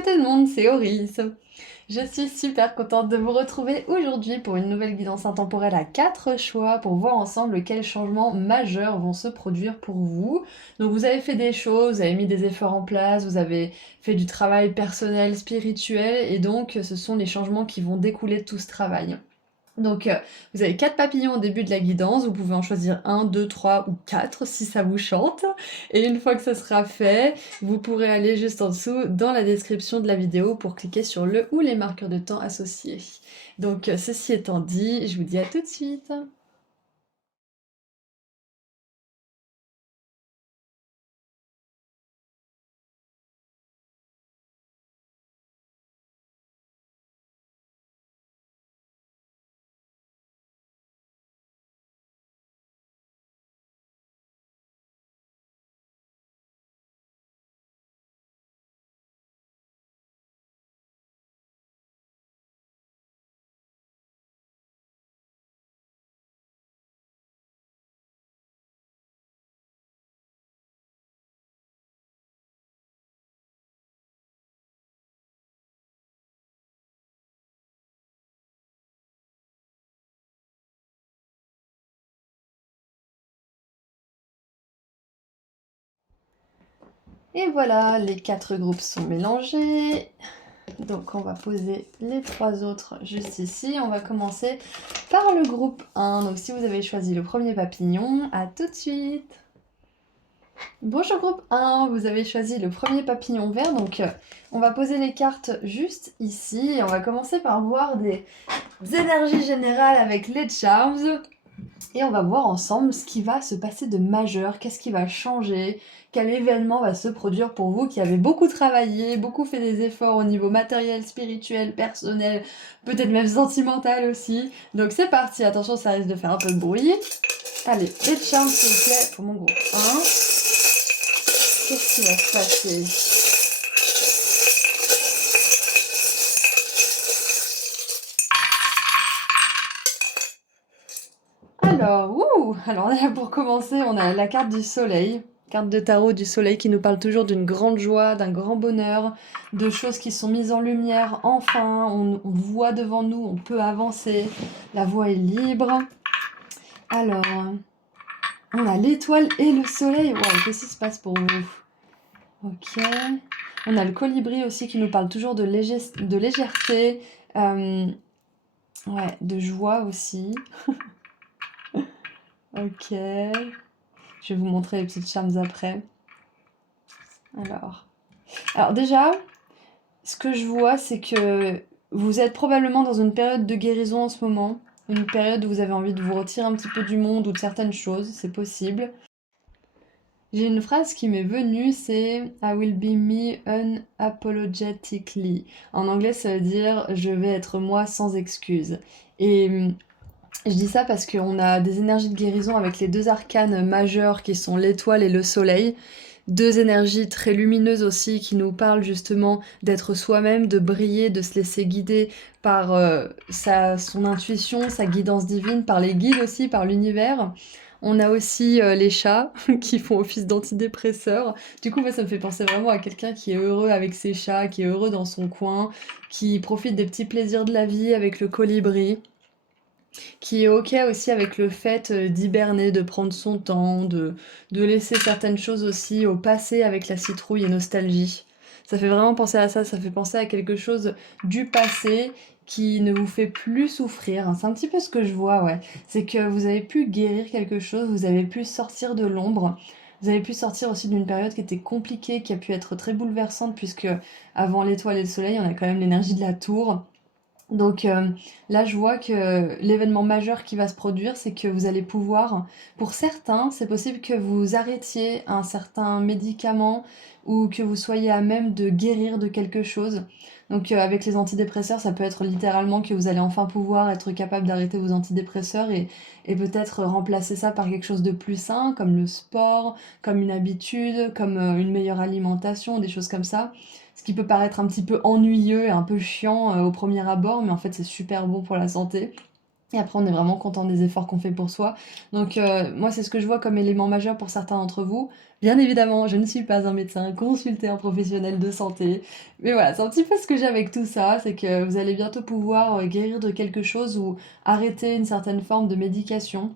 Coucou tout le monde, c'est Auris. Je suis super contente de vous retrouver aujourd'hui pour une nouvelle guidance intemporelle à 4 choix pour voir ensemble quels changements majeurs vont se produire pour vous. Donc vous avez fait des choses, vous avez mis des efforts en place, vous avez fait du travail personnel, spirituel et donc ce sont les changements qui vont découler de tout ce travail. Donc, vous avez 4 papillons au début de la guidance, vous pouvez en choisir un, 2, 3 ou 4 si ça vous chante. Et une fois que ça sera fait, vous pourrez aller juste en dessous dans la description de la vidéo pour cliquer sur le ou les marqueurs de temps associés. Donc, ceci étant dit, je vous dis à tout de suite. Et voilà, les 4 groupes sont mélangés. Donc on va poser les 3 autres juste ici. On va commencer par le groupe 1. Donc si vous avez choisi le premier papillon, à tout de suite. Bonjour groupe 1, vous avez choisi le premier papillon vert, donc on va poser les cartes juste ici et on va commencer par voir des énergies générales avec les charms et on va voir ensemble ce qui va se passer de majeur, qu'est-ce qui va changer, quel événement va se produire pour vous qui avez beaucoup travaillé, beaucoup fait des efforts au niveau matériel, spirituel, personnel, peut-être même sentimental aussi. Donc c'est parti, attention ça risque de faire un peu de bruit. Allez, les charms s'il vous plaît pour mon groupe 1. Qu'est-ce qui va se passer? Alors là, pour commencer, on a la carte du soleil, carte de tarot du soleil qui nous parle toujours d'une grande joie, d'un grand bonheur, de choses qui sont mises en lumière. Enfin, on voit devant nous, on peut avancer, la voie est libre. Alors, on a l'étoile et le soleil. Wow, qu'est-ce qui se passe pour vous? Ok. On a le colibri aussi qui nous parle toujours de légèreté, ouais, de joie aussi. Ok. Je vais vous montrer les petites charms après. Alors déjà, ce que je vois, c'est que vous êtes probablement dans une période de guérison en ce moment. Une période où vous avez envie de vous retirer un petit peu du monde ou de certaines choses, c'est possible. J'ai une phrase qui m'est venue, c'est I will be me unapologetically. En anglais, ça veut dire je vais être moi sans excuse. Et je dis ça parce qu'on a des énergies de guérison avec les 2 arcanes majeurs qui sont l'étoile et le soleil. 2 énergies très lumineuses aussi qui nous parlent justement d'être soi-même, de briller, de se laisser guider par son intuition, sa guidance divine, par les guides aussi, par l'univers. On a aussi les chats qui font office d'antidépresseurs. Du coup, moi, ça me fait penser vraiment à quelqu'un qui est heureux avec ses chats, qui est heureux dans son coin, qui profite des petits plaisirs de la vie avec le colibri, qui est OK aussi avec le fait d'hiberner, de prendre son temps, de laisser certaines choses aussi au passé avec la citrouille et nostalgie. Ça fait vraiment penser à ça fait penser à quelque chose du passé qui ne vous fait plus souffrir. C'est un petit peu ce que je vois, ouais. C'est que vous avez pu guérir quelque chose, vous avez pu sortir de l'ombre, vous avez pu sortir aussi d'une période qui était compliquée, qui a pu être très bouleversante, puisque avant l'étoile et le soleil, on a quand même l'énergie de la tour. Donc là, je vois que l'événement majeur qui va se produire, c'est que vous allez pouvoir, pour certains, c'est possible que vous arrêtiez un certain médicament ou que vous soyez à même de guérir de quelque chose. Donc avec les antidépresseurs, ça peut être littéralement que vous allez enfin pouvoir être capable d'arrêter vos antidépresseurs et peut-être remplacer ça par quelque chose de plus sain, comme le sport, comme une habitude, comme une meilleure alimentation, des choses comme ça. Ce qui peut paraître un petit peu ennuyeux et un peu chiant au premier abord, mais en fait c'est super bon pour la santé. Et après, on est vraiment content des efforts qu'on fait pour soi. Donc, moi, c'est ce que je vois comme élément majeur pour certains d'entre vous. Bien évidemment, je ne suis pas un médecin, consultez un professionnel de santé. Mais voilà, c'est un petit peu ce que j'ai avec tout ça, c'est que vous allez bientôt pouvoir guérir de quelque chose ou arrêter une certaine forme de médication.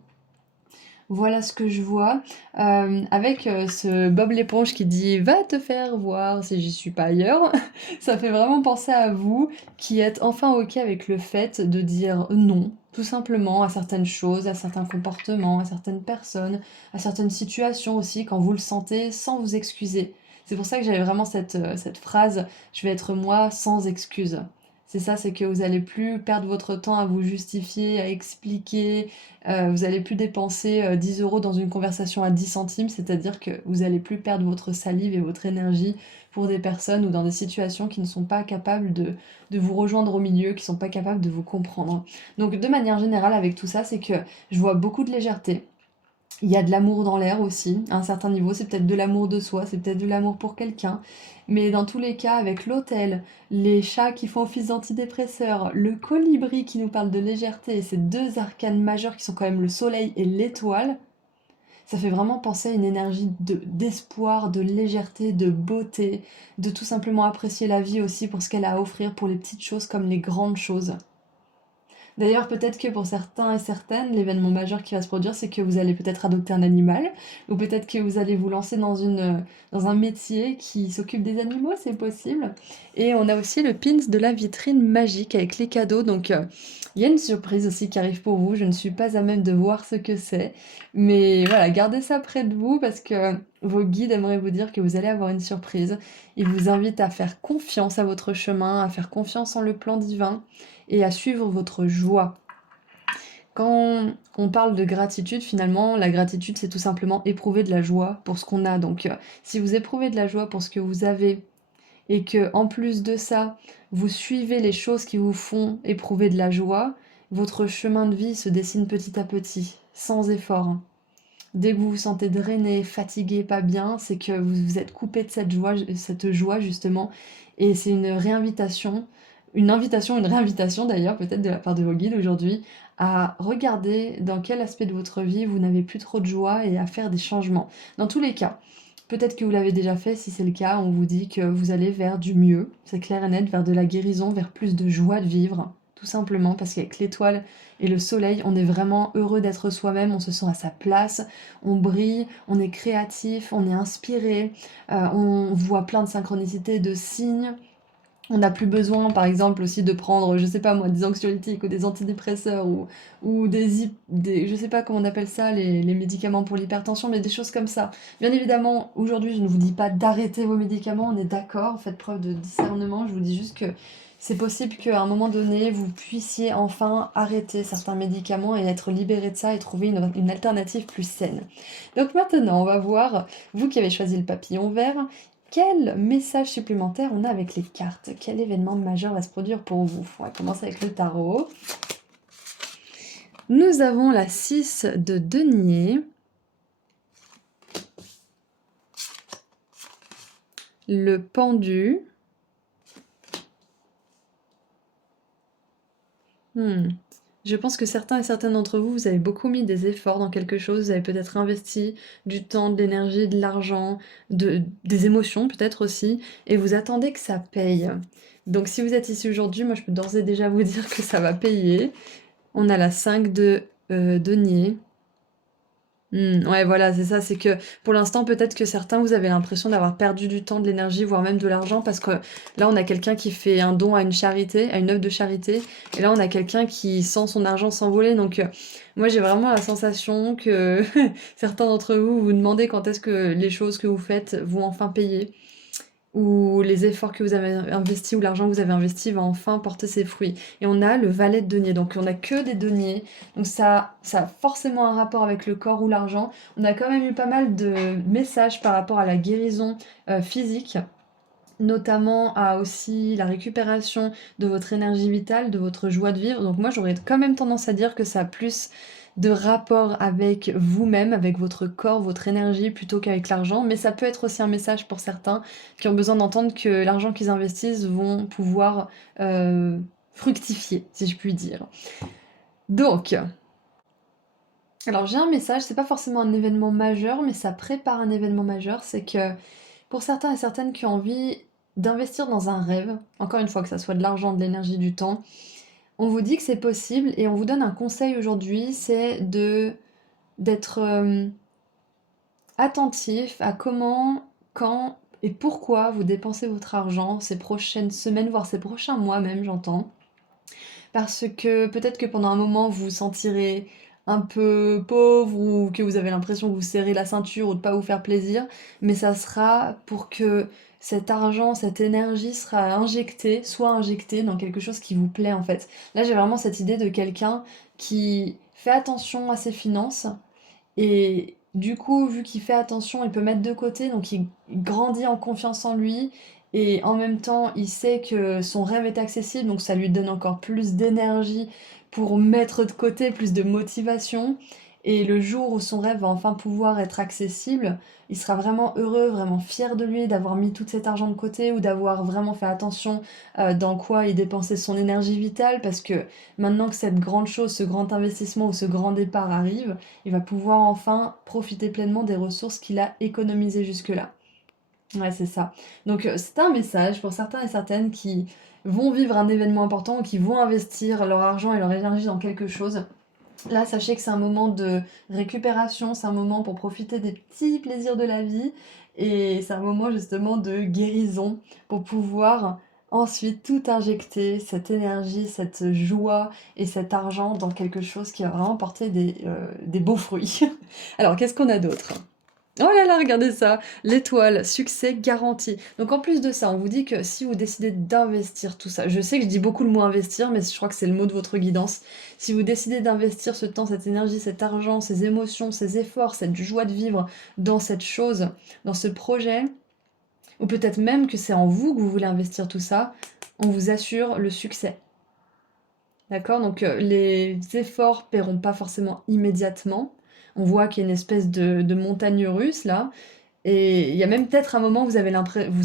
Voilà ce que je vois. Avec ce Bob l'éponge qui dit va te faire voir si j'y suis pas ailleurs, ça fait vraiment penser à vous qui êtes enfin OK avec le fait de dire non, tout simplement, à certaines choses, à certains comportements, à certaines personnes, à certaines situations aussi, quand vous le sentez, sans vous excuser. C'est pour ça que j'avais vraiment cette phrase, je vais être moi sans excuse. C'est ça, c'est que vous allez plus perdre votre temps à vous justifier, à expliquer, vous allez plus dépenser 10 € dans une conversation à 10 centimes, c'est-à-dire que vous allez plus perdre votre salive et votre énergie pour des personnes ou dans des situations qui ne sont pas capables de vous rejoindre au milieu, qui sont pas capables de vous comprendre. Donc de manière générale avec tout ça, c'est que je vois beaucoup de légèreté. Il y a de l'amour dans l'air aussi, à un certain niveau, c'est peut-être de l'amour de soi, c'est peut-être de l'amour pour quelqu'un, mais dans tous les cas, avec l'autel, les chats qui font office d'antidépresseurs, le colibri qui nous parle de légèreté, et ces deux arcanes majeurs qui sont quand même le soleil et l'étoile, ça fait vraiment penser à une énergie d'espoir, de légèreté, de beauté, de tout simplement apprécier la vie aussi pour ce qu'elle a à offrir, pour les petites choses comme les grandes choses. D'ailleurs, peut-être que pour certains et certaines, l'événement majeur qui va se produire, c'est que vous allez peut-être adopter un animal, ou peut-être que vous allez vous lancer dans un métier qui s'occupe des animaux, c'est possible. Et on a aussi le pins de la vitrine magique avec les cadeaux, donc il y a une surprise aussi qui arrive pour vous. Je ne suis pas à même de voir ce que c'est, mais voilà, gardez ça près de vous parce que vos guides aimeraient vous dire que vous allez avoir une surprise. Ils vous invitent à faire confiance à votre chemin, à faire confiance en le plan divin et à suivre votre joie. Quand on parle de gratitude, finalement, la gratitude, c'est tout simplement éprouver de la joie pour ce qu'on a. Donc, si vous éprouvez de la joie pour ce que vous avez et que, en plus de ça, vous suivez les choses qui vous font éprouver de la joie, votre chemin de vie se dessine petit à petit, sans effort, hein. Dès que vous vous sentez drainé, fatigué, pas bien, c'est que vous vous êtes coupé de cette joie justement. Et c'est une invitation, une réinvitation d'ailleurs, peut-être de la part de vos guides aujourd'hui, à regarder dans quel aspect de votre vie vous n'avez plus trop de joie et à faire des changements. Dans tous les cas, peut-être que vous l'avez déjà fait, si c'est le cas, on vous dit que vous allez vers du mieux, c'est clair et net, vers de la guérison, vers plus de joie de vivre, tout simplement parce qu'avec l'étoile et le soleil, on est vraiment heureux d'être soi-même, on se sent à sa place, on brille, on est créatif, on est inspiré, on voit plein de synchronicités, de signes. On n'a plus besoin, par exemple, aussi de prendre, je sais pas moi, des anxiolytiques ou des antidépresseurs ou je sais pas comment on appelle ça, les médicaments pour l'hypertension, mais des choses comme ça. Bien évidemment, aujourd'hui, je ne vous dis pas d'arrêter vos médicaments, on est d'accord, faites preuve de discernement, je vous dis juste que c'est possible qu'à un moment donné, vous puissiez enfin arrêter certains médicaments et être libéré de ça et trouver une alternative plus saine. Donc maintenant, on va voir, vous qui avez choisi le papillon vert, quel message supplémentaire on a avec les cartes? Quel événement majeur va se produire pour vous? On va commencer avec le tarot. Nous avons la 6 de denier, le pendu. Je pense que certains et certaines d'entre vous, vous avez beaucoup mis des efforts dans quelque chose, vous avez peut-être investi du temps, de l'énergie, de l'argent, des émotions peut-être aussi, et vous attendez que ça paye. Donc si vous êtes ici aujourd'hui, moi je peux d'ores et déjà vous dire que ça va payer. On a la 5 de denier. Ouais, voilà, c'est ça, c'est que pour l'instant, peut-être que certains, vous avez l'impression d'avoir perdu du temps, de l'énergie, voire même de l'argent, parce que là, on a quelqu'un qui fait un don à une charité, à une œuvre de charité, et là, on a quelqu'un qui sent son argent s'envoler. Donc, moi, j'ai vraiment la sensation que certains d'entre vous vous demandez quand est-ce que les choses que vous faites vont enfin payer où les efforts que vous avez investis ou l'argent que vous avez investi va enfin porter ses fruits. Et on a le valet de denier, donc on a que des deniers, donc ça a forcément un rapport avec le corps ou l'argent. On a quand même eu pas mal de messages par rapport à la guérison physique, notamment à aussi la récupération de votre énergie vitale, de votre joie de vivre. Donc moi j'aurais quand même tendance à dire que ça a plus de rapport avec vous-même, avec votre corps, votre énergie, plutôt qu'avec l'argent. Mais ça peut être aussi un message pour certains qui ont besoin d'entendre que l'argent qu'ils investissent vont pouvoir fructifier, si je puis dire. Donc, alors j'ai un message, c'est pas forcément un événement majeur, mais ça prépare un événement majeur, c'est que pour certains et certaines qui ont envie d'investir dans un rêve, encore une fois que ça soit de l'argent, de l'énergie, du temps, on vous dit que c'est possible et on vous donne un conseil aujourd'hui, c'est d'être attentif à comment, quand et pourquoi vous dépensez votre argent ces prochaines semaines, voire ces prochains mois même, j'entends. Parce que peut-être que pendant un moment, vous vous sentirez un peu pauvre ou que vous avez l'impression que vous serrez la ceinture ou de pas vous faire plaisir, mais ça sera pour que cet argent, cette énergie sera injectée, soit injectée dans quelque chose qui vous plaît en fait. Là, j'ai vraiment cette idée de quelqu'un qui fait attention à ses finances et du coup, vu qu'il fait attention, il peut mettre de côté, donc il grandit en confiance en lui. Et en même temps, il sait que son rêve est accessible, donc ça lui donne encore plus d'énergie pour mettre de côté, plus de motivation. Et le jour où son rêve va enfin pouvoir être accessible, il sera vraiment heureux, vraiment fier de lui d'avoir mis tout cet argent de côté ou d'avoir vraiment fait attention dans quoi il dépensait son énergie vitale, parce que maintenant que cette grande chose, ce grand investissement ou ce grand départ arrive, il va pouvoir enfin profiter pleinement des ressources qu'il a économisées jusque-là. Ouais, c'est ça. Donc c'est un message pour certains et certaines qui vont vivre un événement important ou qui vont investir leur argent et leur énergie dans quelque chose. Là, sachez que c'est un moment de récupération, c'est un moment pour profiter des petits plaisirs de la vie et c'est un moment justement de guérison pour pouvoir ensuite tout injecter, cette énergie, cette joie et cet argent dans quelque chose qui va vraiment porter des beaux fruits. Alors, qu'est-ce qu'on a d'autre? Oh là là, regardez ça, l'étoile, succès garanti. Donc en plus de ça, on vous dit que si vous décidez d'investir tout ça, je sais que je dis beaucoup le mot investir, mais je crois que c'est le mot de votre guidance. Si vous décidez d'investir ce temps, cette énergie, cet argent, ces émotions, ces efforts, cette joie de vivre dans cette chose, dans ce projet, ou peut-être même que c'est en vous que vous voulez investir tout ça, on vous assure le succès. D'accord? Donc les efforts paieront pas forcément immédiatement. On voit qu'il y a une espèce de montagne russe là. Et il y a même peut-être un moment où vous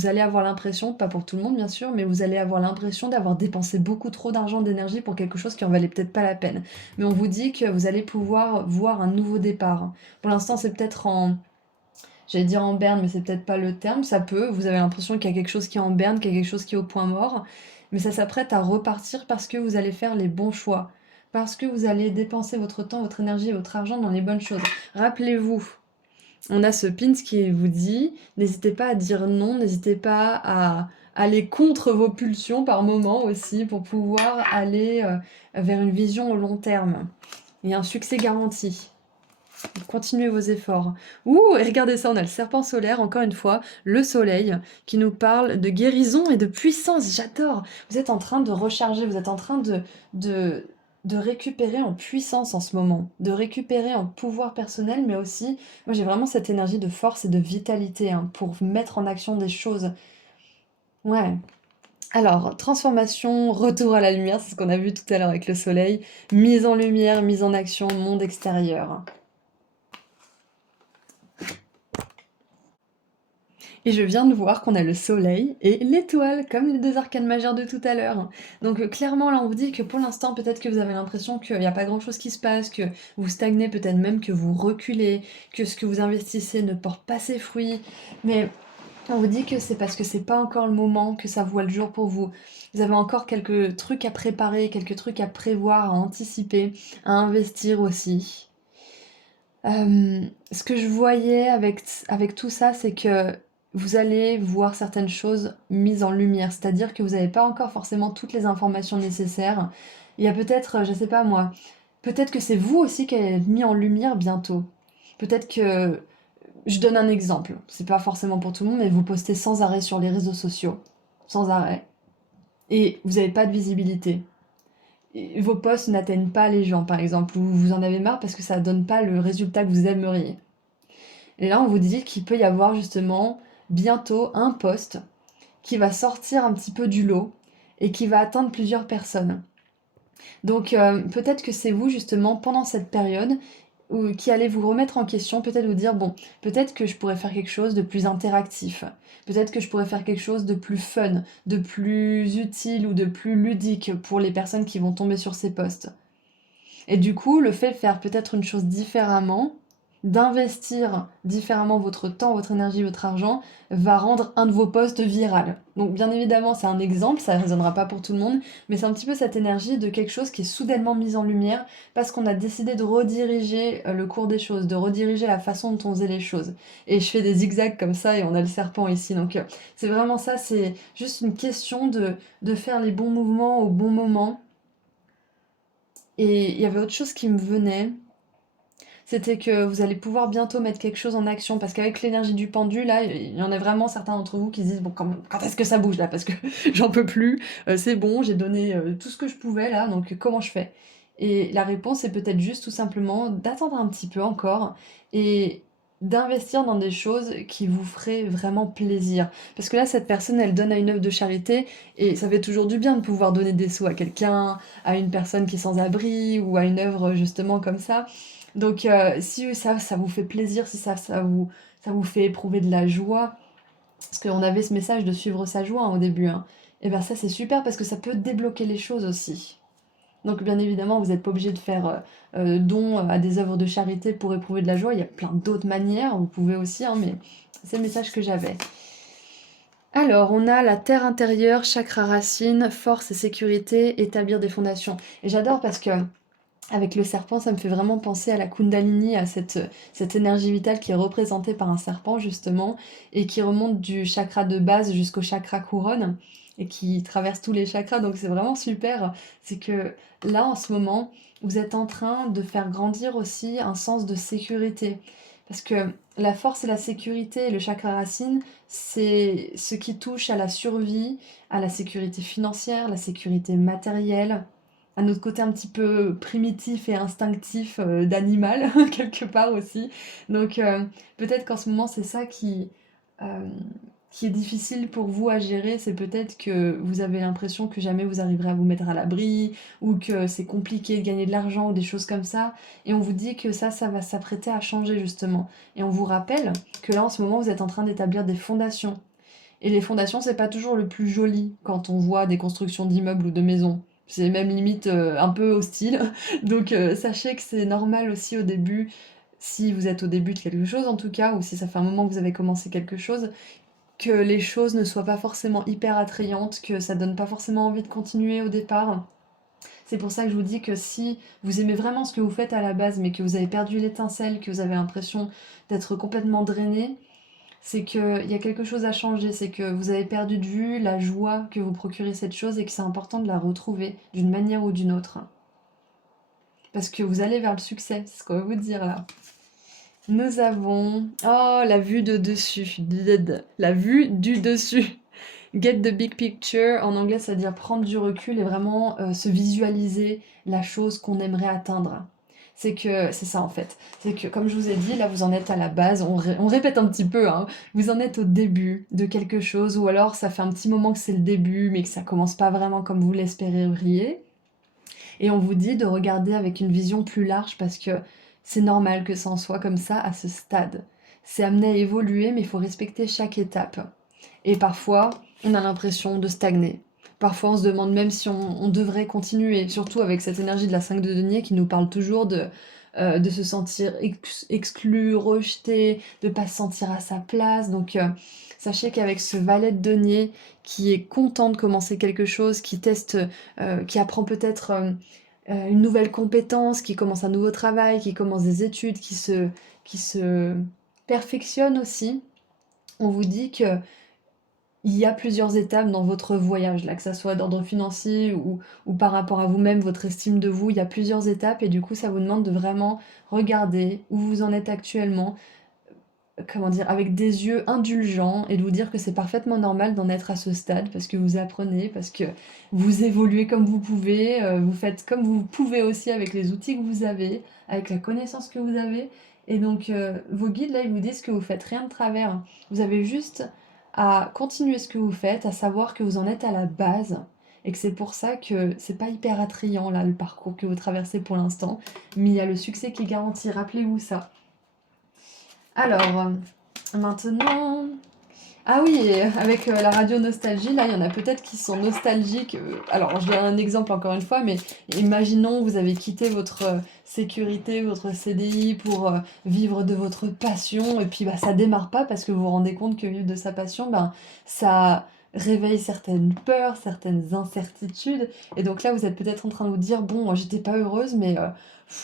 allez avoir l'impression, pas pour tout le monde bien sûr, mais vous allez avoir l'impression d'avoir dépensé beaucoup trop d'argent, d'énergie pour quelque chose qui en valait peut-être pas la peine. Mais on vous dit que vous allez pouvoir voir un nouveau départ. Pour l'instant, c'est peut-être j'allais dire en berne, mais c'est peut-être pas le terme, ça peut, vous avez l'impression qu'il y a quelque chose qui est en berne, qu'il y a quelque chose qui est au point mort, mais ça s'apprête à repartir parce que vous allez faire les bons choix, parce que vous allez dépenser votre temps, votre énergie et votre argent dans les bonnes choses. Rappelez-vous, on a ce pins qui vous dit, n'hésitez pas à dire non, n'hésitez pas à aller contre vos pulsions par moment aussi pour pouvoir aller vers une vision au long terme et un succès garanti. Continuez vos efforts. Ouh, et regardez ça, on a le serpent solaire, encore une fois, le soleil, qui nous parle de guérison et de puissance. J'adore. Vous êtes en train de recharger, vous êtes en train de, de récupérer en puissance en ce moment, de récupérer en pouvoir personnel, mais aussi, moi j'ai vraiment cette énergie de force et de vitalité hein, pour mettre en action des choses. Ouais. Alors, transformation, retour à la lumière, c'est ce qu'on a vu tout à l'heure avec le soleil, mise en lumière, mise en action, monde extérieur. Et je viens de voir qu'on a le soleil et l'étoile, comme les deux arcanes majeures de tout à l'heure. Donc clairement, là, on vous dit que pour l'instant, peut-être que vous avez l'impression qu'il n'y a pas grand-chose qui se passe, que vous stagnez, peut-être même que vous reculez, que ce que vous investissez ne porte pas ses fruits. Mais on vous dit que c'est parce que c'est pas encore le moment que ça voit le jour pour vous. Vous avez encore quelques trucs à préparer, quelques trucs à prévoir, à anticiper, à investir aussi. Ce que je voyais avec tout ça, c'est que vous allez voir certaines choses mises en lumière, c'est-à-dire que vous n'avez pas encore forcément toutes les informations nécessaires. Il y a peut-être, je sais pas moi, peut-être que c'est vous aussi qui allez être mis en lumière bientôt. Peut-être que, je donne un exemple, c'est pas forcément pour tout le monde, mais vous postez sans arrêt sur les réseaux sociaux, sans arrêt, et vous n'avez pas de visibilité. Et vos posts n'atteignent pas les gens, par exemple, ou vous en avez marre parce que ça donne pas le résultat que vous aimeriez. Et là, on vous dit qu'il peut y avoir justement bientôt un post qui va sortir un petit peu du lot et qui va atteindre plusieurs personnes. Donc peut-être que c'est vous justement pendant cette période qui allez vous remettre en question, peut-être vous dire, bon, peut-être que je pourrais faire quelque chose de plus interactif, peut-être que je pourrais faire quelque chose de plus fun, de plus utile ou de plus ludique pour les personnes qui vont tomber sur ces posts. Et du coup, le fait de faire peut-être une chose différemment, d'investir différemment votre temps, votre énergie, votre argent, va rendre un de vos posts viral. Donc bien évidemment, c'est un exemple, ça ne résonnera pas pour tout le monde, mais c'est un petit peu cette énergie de quelque chose qui est soudainement mis en lumière parce qu'on a décidé de rediriger le cours des choses, de rediriger la façon dont on faisait les choses. Et je fais des zigzags comme ça et on a le serpent ici. Donc c'est vraiment ça, c'est juste une question de faire les bons mouvements au bon moment. Et il y avait autre chose qui me venait, c'était que vous allez pouvoir bientôt mettre quelque chose en action parce qu'avec l'énergie du pendu, là, il y en a vraiment certains d'entre vous qui se disent bon, quand est-ce que ça bouge là? Parce que j'en peux plus, c'est bon, j'ai donné tout ce que je pouvais là, donc comment je fais? Et la réponse est peut-être juste tout simplement d'attendre un petit peu encore et d'investir dans des choses qui vous feraient vraiment plaisir. Parce que là, cette personne, elle donne à une œuvre de charité et ça fait toujours du bien de pouvoir donner des sous à quelqu'un, à une personne qui est sans abri ou à une œuvre justement comme ça. Donc, si ça vous fait plaisir, si ça vous fait éprouver de la joie, parce qu'on avait ce message de suivre sa joie au début, hein, et bien ça c'est super parce que ça peut débloquer les choses aussi. Donc bien évidemment, vous n'êtes pas obligé de faire don à des œuvres de charité pour éprouver de la joie, il y a plein d'autres manières, vous pouvez aussi, hein, mais c'est le message que j'avais. Alors, on a la terre intérieure, chakra racine, force et sécurité, établir des fondations. Et j'adore parce que avec le serpent, ça me fait vraiment penser à la Kundalini, à cette énergie vitale qui est représentée par un serpent, justement, et qui remonte du chakra de base jusqu'au chakra couronne, et qui traverse tous les chakras. Donc c'est vraiment super. C'est que là, en ce moment, vous êtes en train de faire grandir aussi un sens de sécurité. Parce que la force et la sécurité, et le chakra racine, c'est ce qui touche à la survie, à la sécurité financière, la sécurité matérielle, à notre côté un petit peu primitif et instinctif d'animal, quelque part aussi. Donc peut-être qu'en ce moment, c'est ça euh, qui est difficile pour vous à gérer. C'est peut-être que vous avez l'impression que jamais vous arriverez à vous mettre à l'abri, ou que c'est compliqué de gagner de l'argent, ou des choses comme ça. Et on vous dit que ça va s'apprêter à changer justement. Et on vous rappelle que là, en ce moment, vous êtes en train d'établir des fondations. Et les fondations, c'est pas toujours le plus joli quand on voit des constructions d'immeubles ou de maisons. C'est même limite un peu hostile. Donc sachez que c'est normal aussi au début, si vous êtes au début de quelque chose en tout cas, ou si ça fait un moment que vous avez commencé quelque chose, que les choses ne soient pas forcément hyper attrayantes, que ça donne pas forcément envie de continuer au départ. C'est pour ça que je vous dis que si vous aimez vraiment ce que vous faites à la base, mais que vous avez perdu l'étincelle, que vous avez l'impression d'être complètement drainé, c'est qu'il y a quelque chose à changer, c'est que vous avez perdu de vue la joie que vous procurez cette chose et que c'est important de la retrouver d'une manière ou d'une autre. Parce que vous allez vers le succès, c'est ce qu'on va vous dire là. Nous avons... Oh, la vue de dessus. La vue du dessus. Get the big picture, en anglais ça veut dire prendre du recul et vraiment se visualiser la chose qu'on aimerait atteindre. C'est ça en fait. C'est que comme je vous ai dit, là vous en êtes à la base, on répète un petit peu, hein. Vous en êtes au début de quelque chose, ou alors ça fait un petit moment que c'est le début, mais que ça commence pas vraiment comme vous l'espériez. Et on vous dit de regarder avec une vision plus large parce que c'est normal que ça en soit comme ça à ce stade. C'est amené à évoluer, mais il faut respecter chaque étape. Et parfois, on a l'impression de stagner. Parfois, on se demande même si on devrait continuer, surtout avec cette énergie de la 5 de denier qui nous parle toujours de se sentir exclu, rejeté, de ne pas se sentir à sa place. Donc, sachez qu'avec ce valet de denier qui est content de commencer quelque chose, qui teste, qui apprend peut-être une nouvelle compétence, qui commence un nouveau travail, qui commence des études, qui se perfectionne aussi, on vous dit que il y a plusieurs étapes dans votre voyage, là, que ça soit d'ordre financier ou par rapport à vous-même, votre estime de vous, il y a plusieurs étapes et du coup ça vous demande de vraiment regarder où vous en êtes actuellement, comment dire, avec des yeux indulgents et de vous dire que c'est parfaitement normal d'en être à ce stade parce que vous apprenez, parce que vous évoluez comme vous pouvez, vous faites comme vous pouvez aussi avec les outils que vous avez, avec la connaissance que vous avez. Et donc vos guides là, ils vous disent que vous faites rien de travers. Vous avez juste à continuer ce que vous faites, à savoir que vous en êtes à la base et que c'est pour ça que c'est pas hyper attrayant là le parcours que vous traversez pour l'instant, mais il y a le succès qui est garanti, rappelez-vous ça. Alors, maintenant, Ah oui, et avec la radio nostalgie, là, il y en a peut-être qui sont nostalgiques. Alors, je donne un exemple encore une fois, mais imaginons vous avez quitté votre sécurité, votre CDI pour vivre de votre passion, et puis bah, ça démarre pas parce que vous vous rendez compte que vivre de sa passion, ben, ça réveille certaines peurs, certaines incertitudes. Et donc là, vous êtes peut-être en train de vous dire, bon, j'étais pas heureuse, mais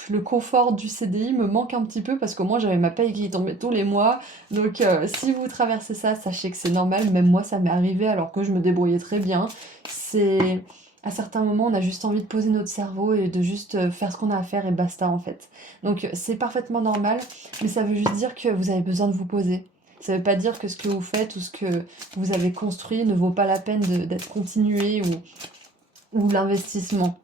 le confort du CDI me manque un petit peu parce qu'au moins j'avais ma paye qui tombait tous les mois. Donc, si vous traversez ça, sachez que c'est normal. Même moi, ça m'est arrivé alors que je me débrouillais très bien. C'est à certains moments, on a juste envie de poser notre cerveau et de juste faire ce qu'on a à faire et basta en fait. Donc, c'est parfaitement normal, mais ça veut juste dire que vous avez besoin de vous poser. Ça veut pas dire que ce que vous faites ou ce que vous avez construit ne vaut pas la peine d'être continué ou l'investissement.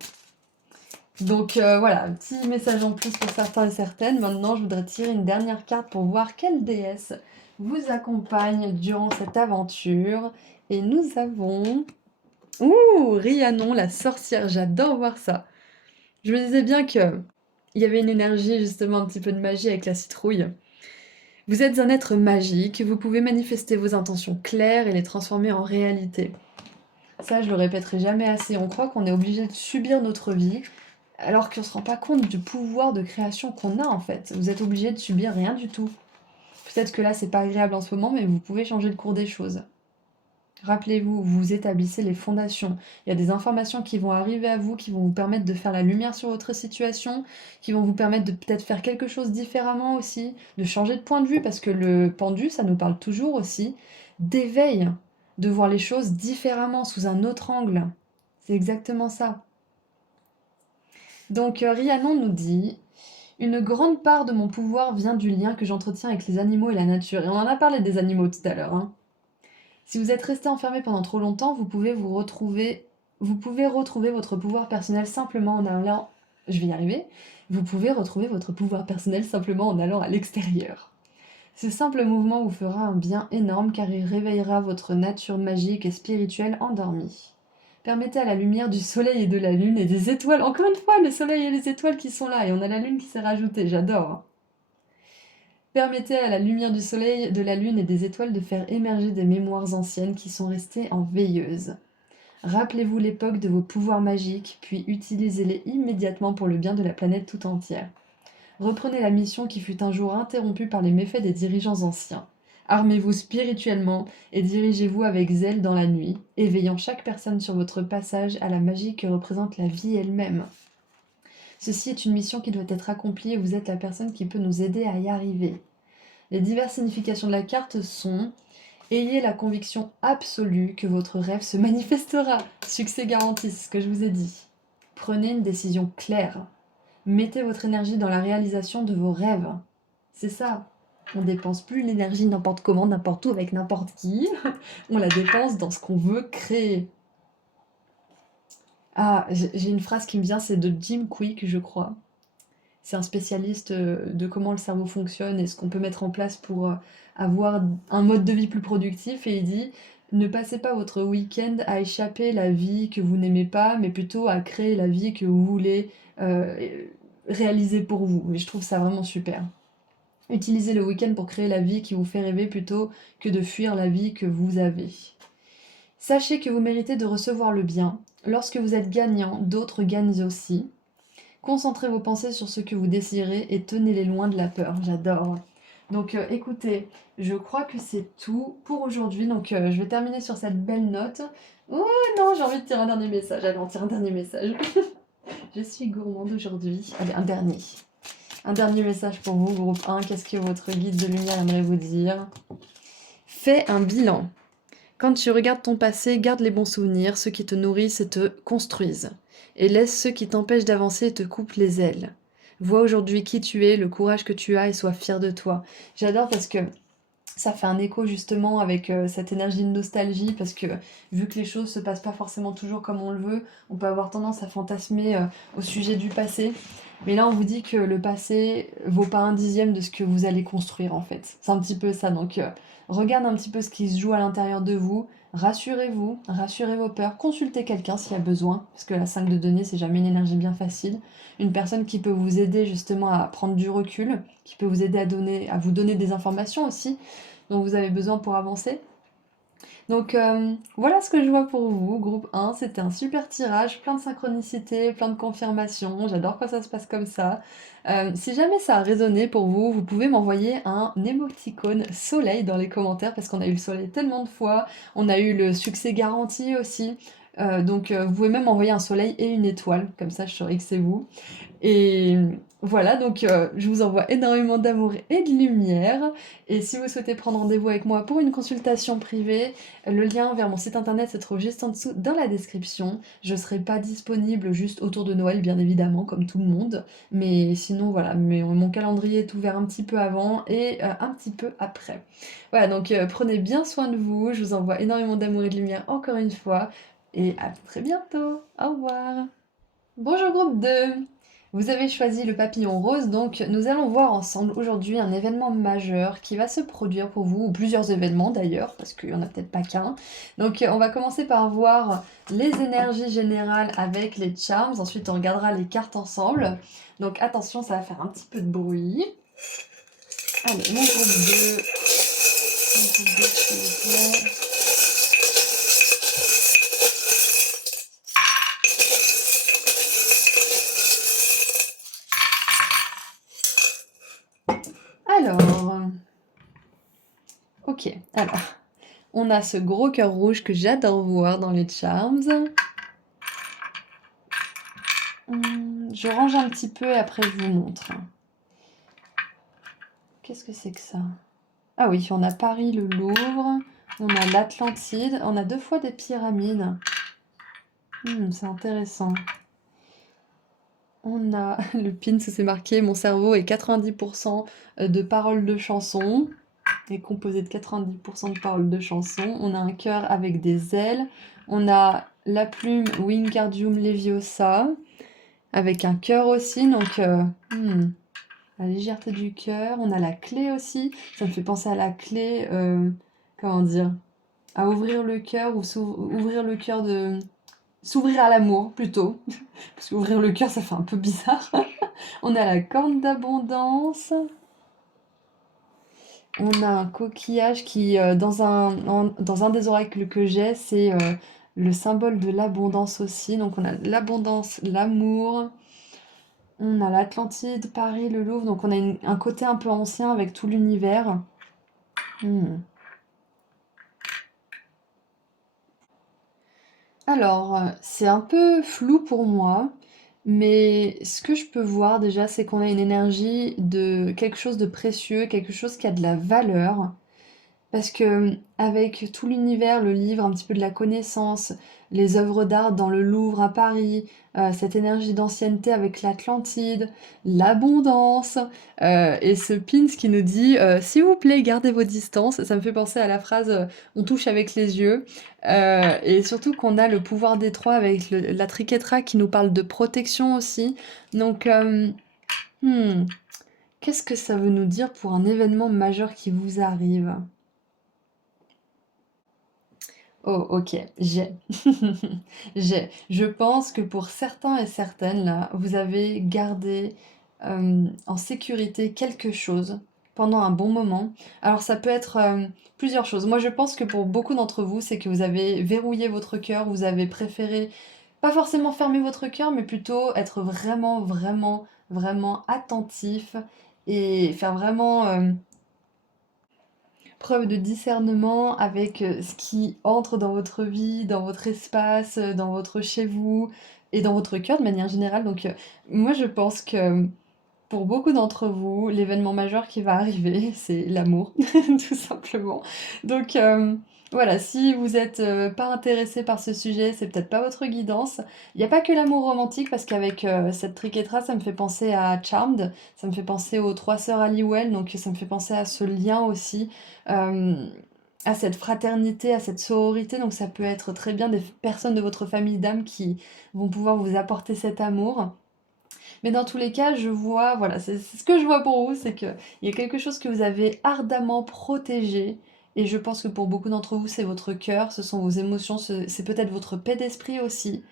Donc voilà, un petit message en plus pour certains et certaines. Maintenant, je voudrais tirer une dernière carte pour voir quelle déesse vous accompagne durant cette aventure. Et nous avons... Ouh, Rhiannon, la sorcière, j'adore voir ça. Je me disais bien que il y avait une énergie, justement, un petit peu de magie avec la citrouille. Vous êtes un être magique, vous pouvez manifester vos intentions claires et les transformer en réalité. Ça, je le répéterai jamais assez. On croit qu'on est obligé de subir notre vie, alors qu'on se rend pas compte du pouvoir de création qu'on a en fait. Vous êtes obligé de subir rien du tout. Peut-être que là, c'est pas agréable en ce moment, mais vous pouvez changer le cours des choses. Rappelez-vous, vous établissez les fondations. Il y a des informations qui vont arriver à vous, qui vont vous permettre de faire la lumière sur votre situation, qui vont vous permettre de peut-être faire quelque chose différemment aussi, de changer de point de vue, parce que le pendu, ça nous parle toujours aussi d'éveil, de voir les choses différemment, sous un autre angle. C'est exactement ça. Donc Rhiannon nous dit: une grande part de mon pouvoir vient du lien que j'entretiens avec les animaux et la nature. Et on en a parlé des animaux tout à l'heure, hein. Si vous êtes resté enfermé pendant trop longtemps, vous pouvez retrouver votre pouvoir personnel simplement en allant, je vais y arriver, vous pouvez retrouver votre pouvoir personnel simplement en allant à l'extérieur. Ce simple mouvement vous fera un bien énorme car il réveillera votre nature magique et spirituelle endormie. Permettez à la lumière du soleil et de la lune et des étoiles, encore une fois, le soleil et les étoiles qui sont là, et on a la lune qui s'est rajoutée, j'adore, hein. Permettez à la lumière du soleil, de la lune et des étoiles de faire émerger des mémoires anciennes qui sont restées en veilleuse. Rappelez-vous l'époque de vos pouvoirs magiques, puis utilisez-les immédiatement pour le bien de la planète tout entière. Reprenez la mission qui fut un jour interrompue par les méfaits des dirigeants anciens. Armez-vous spirituellement et dirigez-vous avec zèle dans la nuit, éveillant chaque personne sur votre passage à la magie que représente la vie elle-même. Ceci est une mission qui doit être accomplie et vous êtes la personne qui peut nous aider à y arriver. Les diverses significations de la carte sont: ayez la conviction absolue que votre rêve se manifestera. Succès garanti, c'est ce que je vous ai dit. Prenez une décision claire. Mettez votre énergie dans la réalisation de vos rêves. C'est ça. On dépense plus l'énergie n'importe comment, n'importe où, avec n'importe qui. On la dépense dans ce qu'on veut créer. Ah, j'ai une phrase qui me vient, c'est de Jim Quick, je crois. C'est un spécialiste de comment le cerveau fonctionne et ce qu'on peut mettre en place pour avoir un mode de vie plus productif. Et il dit: ne passez pas votre week-end à échapper la vie que vous n'aimez pas, mais plutôt à créer la vie que vous voulez réaliser pour vous. Et je trouve ça vraiment super. Utilisez le week-end pour créer la vie qui vous fait rêver plutôt que de fuir la vie que vous avez. Sachez que vous méritez de recevoir le bien. Lorsque vous êtes gagnant, d'autres gagnent aussi. Concentrez vos pensées sur ce que vous désirez et tenez-les loin de la peur. J'adore. Donc écoutez, je crois que c'est tout pour aujourd'hui. Donc je vais terminer sur cette belle note. Oh non, j'ai envie de tirer un dernier message. Allez, on tire un dernier message. Je suis gourmande aujourd'hui. Allez, un dernier. Un dernier message pour vous, groupe 1. Qu'est-ce que votre guide de lumière aimerait vous dire? Fais un bilan. Quand tu regardes ton passé, garde les bons souvenirs, ceux qui te nourrissent et te construisent. Et laisse ceux qui t'empêchent d'avancer et te coupent les ailes. Vois aujourd'hui qui tu es, le courage que tu as et sois fier de toi. J'adore parce que ça fait un écho justement avec cette énergie de nostalgie, parce que vu que les choses se passent pas forcément toujours comme on le veut, on peut avoir tendance à fantasmer au sujet du passé. Mais là, on vous dit que le passé vaut pas un dixième de ce que vous allez construire en fait. C'est un petit peu ça. Donc, regarde un petit peu ce qui se joue à l'intérieur de vous. Rassurez-vous, rassurez vos peurs. Consultez quelqu'un s'il y a besoin, parce que la 5 de denier, c'est jamais une énergie bien facile. Une personne qui peut vous aider justement à prendre du recul, qui peut vous aider à vous donner des informations aussi dont vous avez besoin pour avancer. Donc voilà ce que je vois pour vous, groupe 1, c'était un super tirage, plein de synchronicité, plein de confirmations, j'adore quand ça se passe comme ça. Si jamais ça a résonné pour vous, vous pouvez m'envoyer un émoticône soleil dans les commentaires parce qu'on a eu le soleil tellement de fois, on a eu le succès garanti aussi. Donc vous pouvez même envoyer un soleil et une étoile, comme ça je saurai que c'est vous. Et voilà, donc je vous envoie énormément d'amour et de lumière. Et si vous souhaitez prendre rendez-vous avec moi pour une consultation privée, le lien vers mon site internet se trouve juste en dessous dans la description. Je serai pas disponible juste autour de Noël, bien évidemment, comme tout le monde. Mais sinon, voilà, mon calendrier est ouvert un petit peu avant et un petit peu après. Voilà, donc prenez bien soin de vous. Je vous envoie énormément d'amour et de lumière encore une fois. Et à très bientôt. Au revoir. Bonjour groupe 2. Vous avez choisi le papillon rose, donc nous allons voir ensemble aujourd'hui un événement majeur qui va se produire pour vous, ou plusieurs événements d'ailleurs, parce qu'il n'y en a peut-être pas qu'un. Donc on va commencer par voir les énergies générales avec les charms, ensuite on regardera les cartes ensemble. Donc attention, ça va faire un petit peu de bruit. Allez, mon groupe 2. Mon groupe 2, s'il vous plaît. Alors, ok, alors, on a ce gros cœur rouge que j'adore voir dans les charms. Je range un petit peu et après je vous montre. Qu'est-ce que c'est que ça? Ah oui, on a Paris, le Louvre, on a l'Atlantide, on a 2 fois des pyramides. C'est intéressant. On a le pin où c'est marqué mon cerveau est 90% de paroles de chansons, est composé de 90% de paroles de chansons. On a un cœur avec des ailes. On a la plume Wingardium Leviosa avec un cœur aussi, donc la légèreté du cœur. On a la clé aussi, ça me fait penser à la clé, comment dire, à ouvrir le cœur ou ouvrir le cœur de... S'ouvrir à l'amour plutôt, parce qu'ouvrir le cœur ça fait un peu bizarre. On a la corne d'abondance. On a un coquillage qui, dans un des oracles que j'ai, c'est le symbole de l'abondance aussi. Donc on a l'abondance, l'amour. On a l'Atlantide, Paris, le Louvre. Donc on a un côté un peu ancien avec tout l'univers. Alors, c'est un peu flou pour moi, mais ce que je peux voir déjà, c'est qu'on a une énergie de quelque chose de précieux, quelque chose qui a de la valeur. Parce que avec tout l'univers, le livre, un petit peu de la connaissance, les œuvres d'art dans le Louvre à Paris, cette énergie d'ancienneté avec l'Atlantide, l'abondance, et ce pins qui nous dit s'il vous plaît, gardez vos distances. Ça me fait penser à la phrase on touche avec les yeux. Et surtout qu'on a le pouvoir des trois avec la triquetra qui nous parle de protection aussi. Donc, hmm, qu'est-ce que ça veut nous dire pour un événement majeur qui vous arrive? Oh, ok, j'ai. J'ai. Je pense que pour certains et certaines, là, vous avez gardé en sécurité quelque chose pendant un bon moment. Alors, ça peut être plusieurs choses. Moi, je pense que pour beaucoup d'entre vous, c'est que vous avez verrouillé votre cœur, vous avez préféré pas forcément fermer votre cœur, mais plutôt être vraiment, vraiment, vraiment attentif et faire vraiment preuve de discernement avec ce qui entre dans votre vie, dans votre espace, dans votre chez vous et dans votre cœur de manière générale. Donc moi je pense que pour beaucoup d'entre vous, l'événement majeur qui va arriver, c'est l'amour, tout simplement. Donc voilà, si vous n'êtes pas intéressé par ce sujet, c'est peut-être pas votre guidance. Il n'y a pas que l'amour romantique, parce qu'avec cette triquetra, ça me fait penser à Charmed, ça me fait penser aux trois sœurs Halliwell, donc ça me fait penser à ce lien aussi, euh, à cette fraternité, à cette sororité. Donc ça peut être très bien des personnes de votre famille d'âme qui vont pouvoir vous apporter cet amour. Mais dans tous les cas, je vois, voilà, c'est ce que je vois pour vous, c'est qu'il y a quelque chose que vous avez ardemment protégé. Et je pense que pour beaucoup d'entre vous, c'est votre cœur, ce sont vos émotions, c'est peut-être votre paix d'esprit aussi.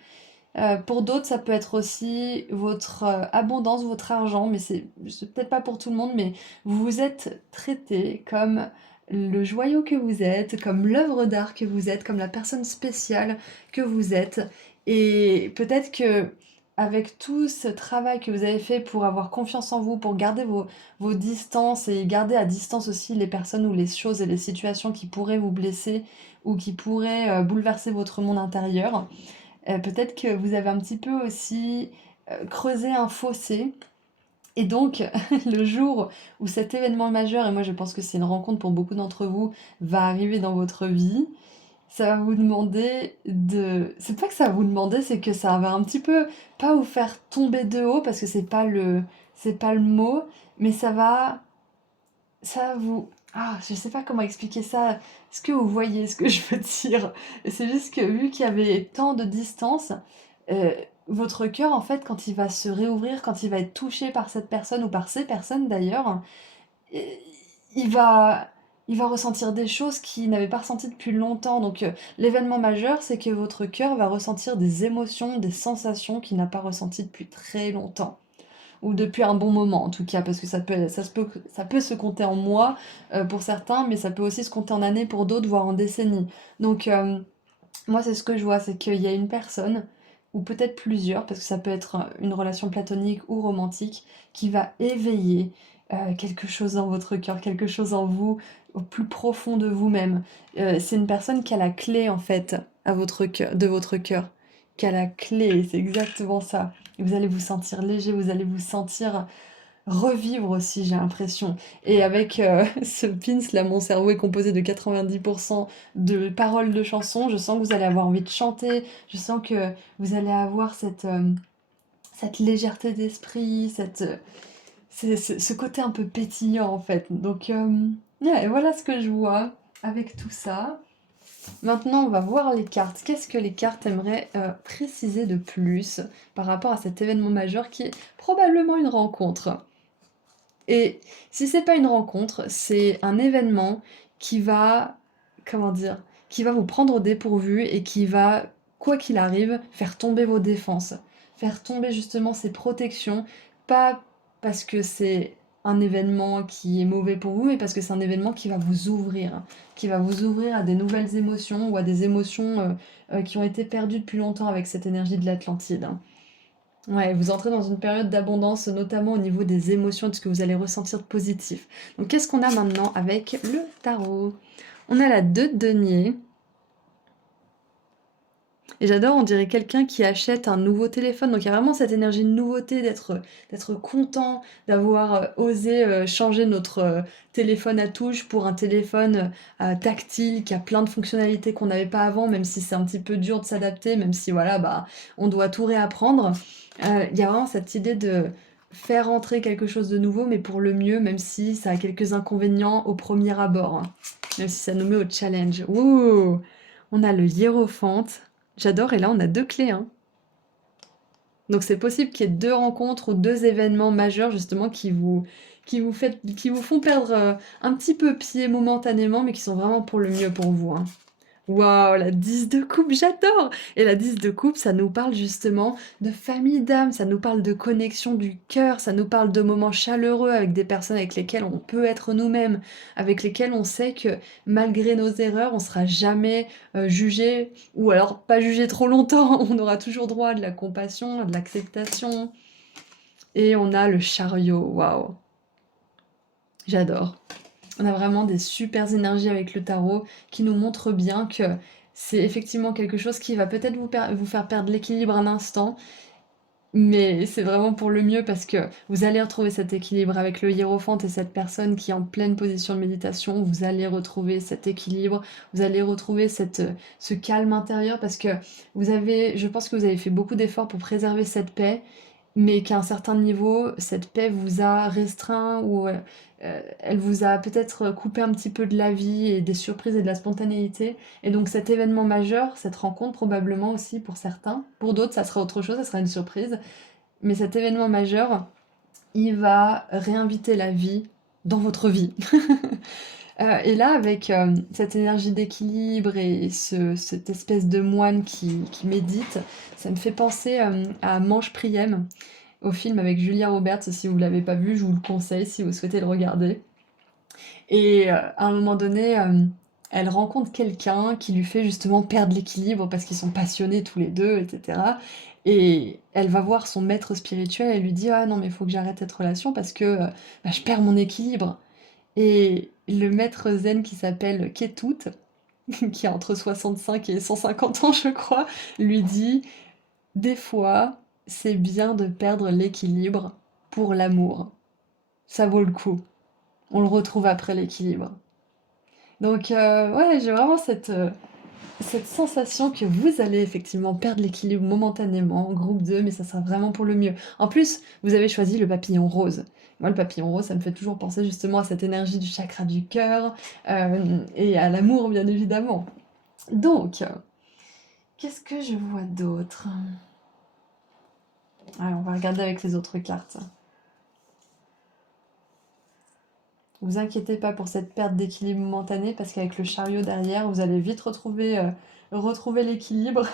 Pour d'autres, ça peut être aussi votre abondance, votre argent, mais c'est peut-être pas pour tout le monde, mais vous vous êtes traité comme le joyau que vous êtes, comme l'œuvre d'art que vous êtes, comme la personne spéciale que vous êtes. Et peut-être que avec tout ce travail que vous avez fait pour avoir confiance en vous, pour garder vos distances et garder à distance aussi les personnes ou les choses et les situations qui pourraient vous blesser ou qui pourraient bouleverser votre monde intérieur, peut-être que vous avez un petit peu aussi creusé un fossé et donc, le jour où cet événement majeur, et moi je pense que c'est une rencontre pour beaucoup d'entre vous, va arriver dans votre vie, ça va vous demander de... C'est pas que ça va vous demander, c'est que ça va un petit peu, pas vous faire tomber de haut, parce que c'est pas le mot, mais ça va vous... Ah, je sais pas comment expliquer ça. Est-ce que vous voyez ce que je veux dire? Et c'est juste que vu qu'il y avait tant de distance, euh, votre cœur, en fait, quand il va se réouvrir, quand il va être touché par cette personne ou par ces personnes d'ailleurs, euh, il va, il va ressentir des choses qu'il n'avait pas ressenties depuis longtemps. Donc, l'événement majeur, c'est que votre cœur va ressentir des émotions, des sensations qu'il n'a pas ressenties depuis très longtemps ou depuis un bon moment en tout cas, parce que ça peut se compter en mois pour certains, mais ça peut aussi se compter en années pour d'autres, voire en décennies. Donc moi c'est ce que je vois, c'est qu'il y a une personne, ou peut-être plusieurs, parce que ça peut être une relation platonique ou romantique, qui va éveiller quelque chose dans votre cœur, quelque chose en vous, au plus profond de vous-même. C'est une personne qui a la clé en fait à votre cœur, de votre cœur, qui a la clé, c'est exactement ça. Et vous allez vous sentir léger, vous allez vous sentir revivre aussi, j'ai l'impression. Et avec ce pins là, mon cerveau est composé de 90% de paroles de chansons. Je sens que vous allez avoir envie de chanter. Je sens que vous allez avoir cette légèreté d'esprit, ce côté un peu pétillant en fait. Donc, ouais, voilà ce que je vois avec tout ça. Maintenant, on va voir les cartes. Qu'est-ce que les cartes aimeraient préciser de plus par rapport à cet événement majeur qui est probablement une rencontre? Et si c'est pas une rencontre, c'est un événement qui va, comment dire, qui va vous prendre au dépourvu et qui va, quoi qu'il arrive, faire tomber vos défenses, faire tomber justement ces protections, pas parce que c'est un événement qui est mauvais pour vous, mais parce que c'est un événement qui va vous ouvrir à des nouvelles émotions ou à des émotions qui ont été perdues depuis longtemps avec cette énergie de l'Atlantide, hein. Ouais, vous entrez dans une période d'abondance, notamment au niveau des émotions, de ce que vous allez ressentir de positif. Donc, qu'est-ce qu'on a maintenant avec le tarot? On a la 2 de denier. Et j'adore, on dirait quelqu'un qui achète un nouveau téléphone. Donc, il y a vraiment cette énergie de nouveauté, d'être content, d'avoir osé changer notre téléphone à touche pour un téléphone tactile qui a plein de fonctionnalités qu'on n'avait pas avant, même si c'est un petit peu dur de s'adapter, même si voilà, bah, on doit tout réapprendre. Il y a vraiment cette idée de faire entrer quelque chose de nouveau, mais pour le mieux, même si ça a quelques inconvénients au premier abord, hein. Même si ça nous met au challenge. Ouh! On a le hiérophante. J'adore, et là on a 2 clés, hein. Donc c'est possible qu'il y ait 2 rencontres ou 2 événements majeurs justement qui vous font perdre un petit peu pied momentanément, mais qui sont vraiment pour le mieux pour vous, hein. Waouh, la 10 de coupe, j'adore! Et la 10 de coupe, ça nous parle justement de famille d'âme, ça nous parle de connexion du cœur, ça nous parle de moments chaleureux avec des personnes avec lesquelles on peut être nous-mêmes, avec lesquelles on sait que malgré nos erreurs, on sera jamais jugé, ou alors pas jugé trop longtemps, on aura toujours droit à de la compassion, à de l'acceptation. Et on a le chariot, waouh, j'adore. On a vraiment des super énergies avec le tarot qui nous montrent bien que c'est effectivement quelque chose qui va peut-être vous faire perdre l'équilibre un instant, mais c'est vraiment pour le mieux parce que vous allez retrouver cet équilibre avec le hiérophante et cette personne qui est en pleine position de méditation. Vous allez retrouver cet équilibre, vous allez retrouver ce calme intérieur parce que je pense que vous avez fait beaucoup d'efforts pour préserver cette paix, mais qu'à un certain niveau, cette paix vous a restreint ou elle vous a peut-être coupé un petit peu de la vie et des surprises et de la spontanéité. Et donc cet événement majeur, cette rencontre probablement aussi pour certains, pour d'autres ça sera autre chose, ça sera une surprise, mais cet événement majeur, il va réinviter la vie dans votre vie. Et là, avec cette énergie d'équilibre et cette espèce de moine qui médite, ça me fait penser à Manche Priem, au film avec Julia Roberts. Si vous ne l'avez pas vu, je vous le conseille si vous souhaitez le regarder. Et à un moment donné, elle rencontre quelqu'un qui lui fait justement perdre l'équilibre parce qu'ils sont passionnés tous les deux, etc. Et elle va voir son maître spirituel et lui dit: «Ah non, mais il faut que j'arrête cette relation parce que bah, je perds mon équilibre.» Et le maître zen qui s'appelle Ketut, qui a entre 65 et 150 ans, je crois, lui dit: «Des fois, c'est bien de perdre l'équilibre pour l'amour. Ça vaut le coup. On le retrouve après l'équilibre.» Donc, ouais, j'ai vraiment cette sensation que vous allez effectivement perdre l'équilibre momentanément, groupe 2, mais ça sera vraiment pour le mieux. En plus, vous avez choisi le papillon rose. Moi, le papillon rose, ça me fait toujours penser justement à cette énergie du chakra du cœur, et à l'amour, bien évidemment. Donc, qu'est-ce que je vois d'autre? Allez, on va regarder avec les autres cartes. Vous inquiétez pas pour cette perte d'équilibre momentanée, parce qu'avec le chariot derrière, vous allez vite retrouver l'équilibre